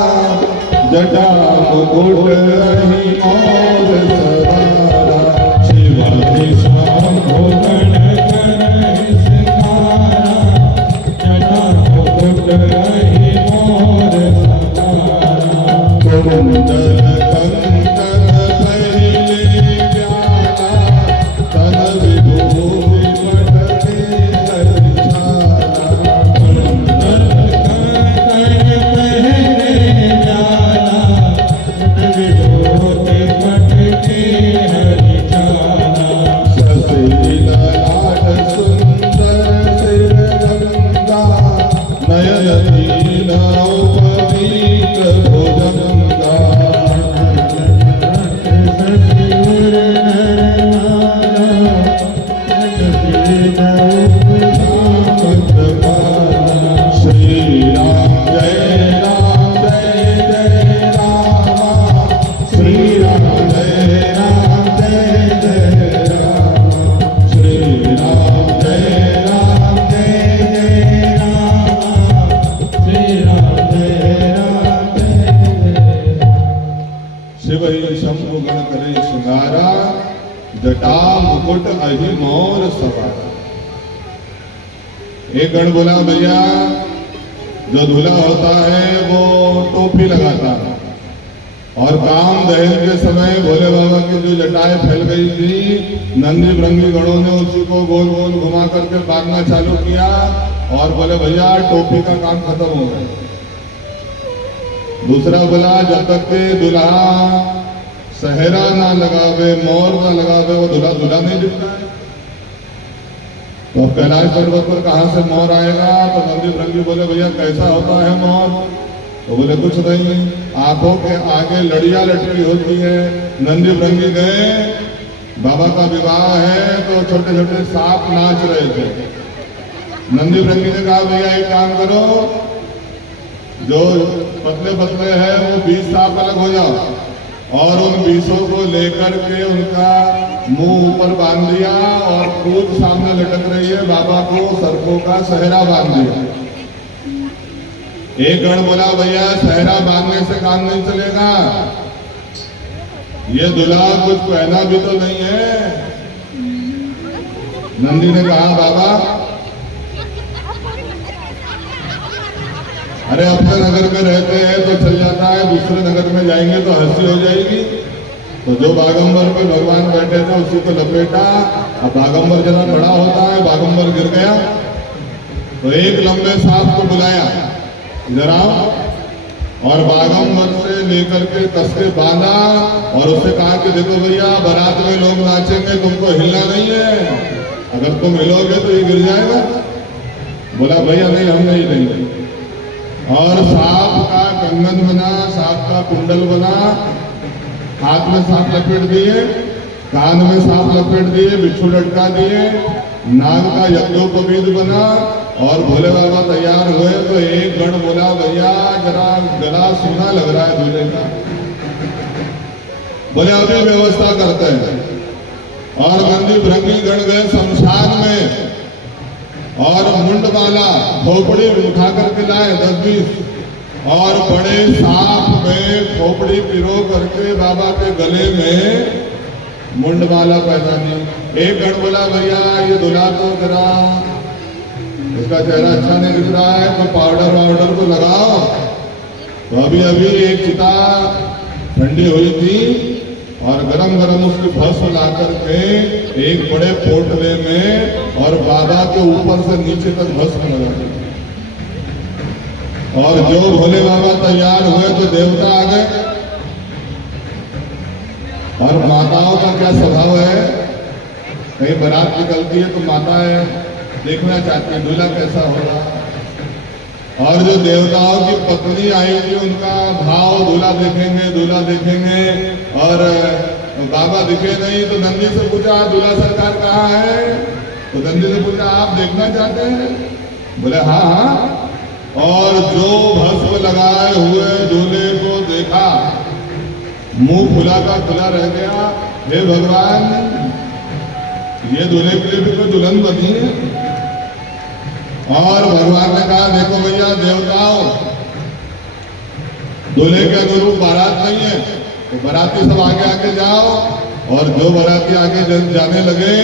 जटा मुकुट रही मोर सवारा। शिव ही शंभु गण करई शिकारा, जटा मुकुट रही मोर सवारा। कुंडल कंकण पहले प्याला, तन विभूति पटके हरिछाला। कुंडल कंकण पहले प्याला, तन विभूति पटके हरिछाला। ससी ललाट सुंदर सिर गंगा, नयन तीन उपवीत भुजंगा। श्री राम जय राम जय जय राम, श्री राम जय राम जय जय राम, श्री राम जय राम जय जय राम, श्री राम जय राम जय जय। शिव ही शंभु गण करे श्रृंगारा, जटा मुकुट अहि मोर सवारा। एक गण बोला, भैया जो दूल्हा होता है वो टोपी लगाता है। और काम दहन के समय भोले बाबा की जो जटाएं फैल गई थी, नंदी भृंगी गणों ने उसी को गोल गोल घुमा करके बांधना चालू किया और बोले, भैया टोपी का काम खत्म हो गया। दूसरा बोला, जब तक के दूल्हा सहरा ना लगावे, मोर ना लगावे, वो दूल्हा दूल्हा नहीं दिखता है। तो कैलाश पर्वत पर कहां से मोर आएगा? तो नंदी भृंगी बोले, भैया कैसा होता है मोर? तो बोले, कुछ नहीं, आंखों के आगे लड़ियां लटकी होती है। नंदी भृंगी गए, बाबा का विवाह है तो छोटे छोटे सांप नाच रहे थे। नंदी भृंगी ने कहा, भैया एक काम करो, जो पतले पतले हैं वो 20 सांप अलग हो जाओ और उन 20 को लेकर के उनका मुंह ऊपर बांध दिया और पूंछ सामने लटक रही है। बाबा को सर्पों का सहरा बांध दिया। एक गण बोला, भैया सहरा बांधने से काम नहीं चलेगा, ये दूल्हा कुछ पहना भी तो नहीं है। नंदी ने कहा, बाबा अरे अपने नगर में रहते हैं तो चल जाता है, दूसरे नगर में जाएंगे तो हंसी हो जाएगी। तो जो बागंबर पे भगवान बैठे थे उसी को लपेटा। अब बागंबर जरा बड़ा होता है, बागंबर गिर गया तो एक लंबे सांप को बुलाया जरा, और बागंबर से लेकर के कस के बांधा और उससे कहा कि देखो भैया बारात में लोग नाचेंगे, तुमको हिलना नहीं है। अगर तुम हिलोगे तो ये गिर जाएगा। बोला भैया नहीं, हम नहीं लेंगे। और सांप का कंगन बना, सांप का कुंडल बना, हाथ में सांप लपेट दिए, कान में सांप लपेट दिए, बिच्छू लटका दिए, नाग का यज्ञोपवीत बना और भोले बाबा तैयार हुए तो एक गण बोला भैया जरा गला सूना लग रहा है दूल्हे का। बोले अभी व्यवस्था करते हैं। और नंदी भृंगी गण गए शमशान में और मुंडमाला खोपड़ी उठा करके लाए 10-20 और बड़े सांप में खोपड़ी पिरो करके बाबा के गले में मुंडमाला पहनानी। एक गण बोला भैया ये दूल्हा तो जरा इसका चेहरा अच्छा नहीं दिख रहा है, तो पाउडर वाउडर को लगाओ। तो अभी अभी एक चिता ठंडी हुई थी और गरम गरम उसकी भस्म ला करके एक बड़े पोटले में और बाबा के ऊपर से नीचे तक भस्म लगा दी। और जो भोले बाबा तैयार हुए तो देवता आ गए। और माताओं का क्या स्वभाव है, कहीं बारात निकलती है तो माताएं देखना चाहती है दूल्हा कैसा होगा। और जो देवताओं की पत्नी आई थी उनका भाव दूल्हा देखेंगे, दूल्हा देखेंगे। और बाबा दिखे नहीं तो नंदी से पूछा दूल्हा सरकार कहाँ है? तो नंदी से पूछा आप देखना चाहते हैं? बोले हाँ हाँ। और जो भस्म लगाए हुए दूल्हे को देखा, मुंह खुला का खुला रह गया। हे भगवान, ये दूल्हे के लिए भी कोई दुल्हन बनी है? और भगवान ने कहा देखो भैया देवताओं, दूल्हे के अनुरूप बारात नहीं है, तो बाराती सब आगे आगे जाओ। और जो बाराती आगे जाने लगे,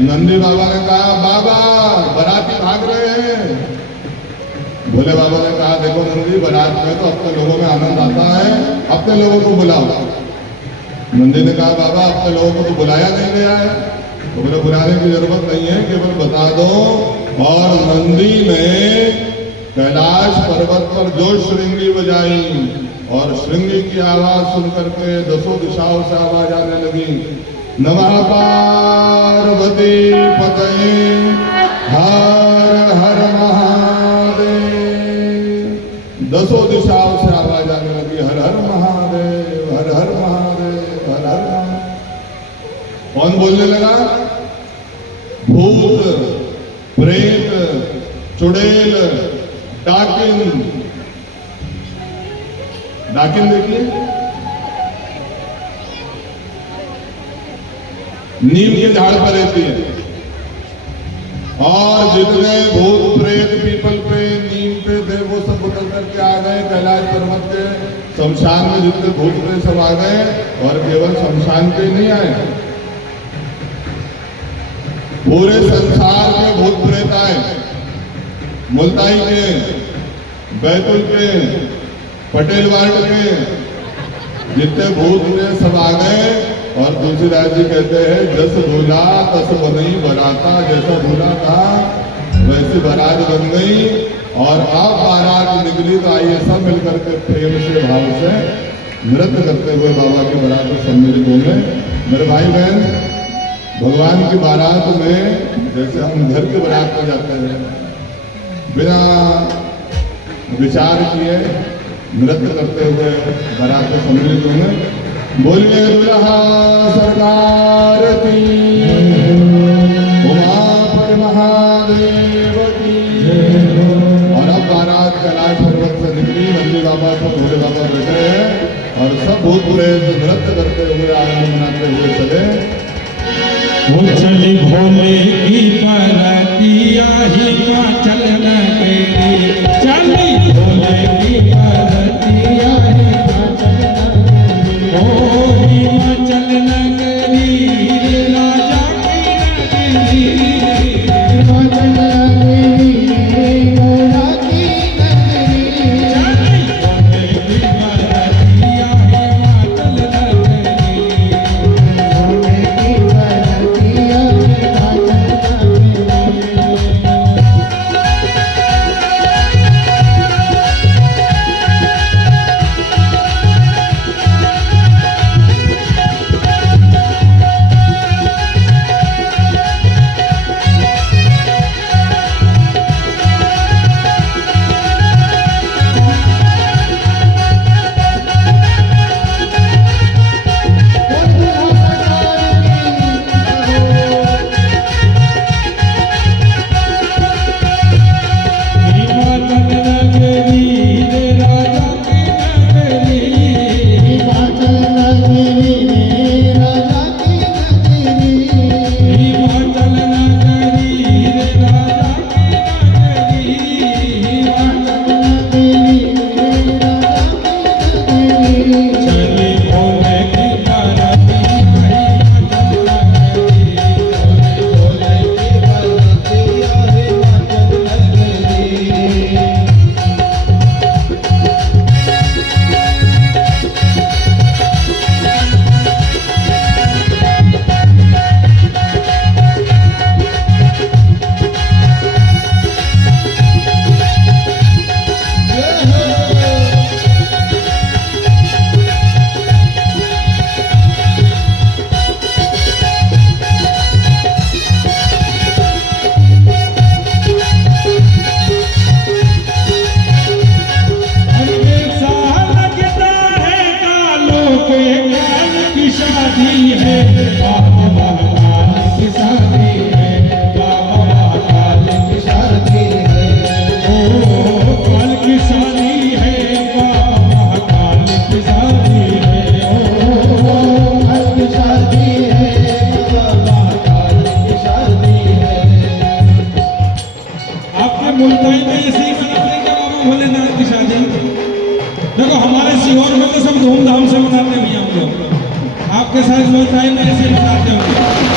नंदी बाबा ने कहा बाबा बाराती भाग रहे हैं। भोले बाबा ने कहा देखो नंदी, बारात में तो अपने लोगों में आनंद आता है, अपने लोगों को बुलाओ। नंदी ने कहा बाबा अपने लोगों को तो बुलाया नहीं गया है। तो बोले बुलाने की जरूरत नहीं है, केवल बता दो। और नंदी ने कैलाश पर्वत पर जो श्रृंगी बजाई और श्रृंगी की आवाज सुनकर के 10 दिशाओं से आवाज आने लगी, नमः पार्वती पतये हर हर महादेव। 10 दिशाओं से आवाज आने लगी, हर हर महादेव, हर हर महादेव, हर हर महादेव। कौन बोलने लगा? भूत, प्रेत, चुड़ैल, डाकिन। डाकिन देखिए, नीम के झाड़ पर रहती है। और जितने भूत प्रेत पीपल पे, नीम पे थे वो सब उतर करके आ गए कैलाश पर्वत के शमशान में। जितने भूत प्रेत सब आ गए। और केवल शमशान पे नहीं आए, पूरे संसार के भूत प्रेत आए। मुल्ताई के, बैतुल के, पटेल वार्ड के, जितने भूत प्रेत सब आ गए। और तुलसीदास जी कहते हैं जस दूल्हा तस बनी बराता, जैसा दूल्हा था वैसी बारात बन गई। और अब बारात निकली तो आइए सब मिलकर के प्रेम से भाव से नृत्य करते हुए बाबा की बारात में सम्मिलित होंगे। मेरे भाई बहन, भगवान की बारात में जैसे हम घर की बारात में जाते हैं, बिना विचार किए नृत्य करते हुए बारात में सम्मिलित होंगे। बोलिए दुल्हा सरकार की, उमापति महादेव की। और अब बारात कैलाश पर्वत से निकली, नंदी बाबा को भोले बाबा बैठे हैं और सब भूत प्रेत नृत्य करते हुए आनंद मनाते हुए चले। वो चली भोले की बरातिया हिमाचल नगरी, चली भोले की बरातिया हिमाचल नगरी, ओ हिमाचल नगरी राजा की नगरी, हिमाचल नगरी राजा की नगरी, चली भोले की बरातिया हिमाचल नगरी, भोले की बरातिया हिमाचल नगरी। मुल्ताई में ऐसे ही मनाते हैं क्या बाबा भोलेनाथ की शादी? देखो हमारे सीहोर में तो सब धूमधाम से मनाते हैं हम लोग, आपके साथ मुल्ताई में ऐसे मनाते होंगे।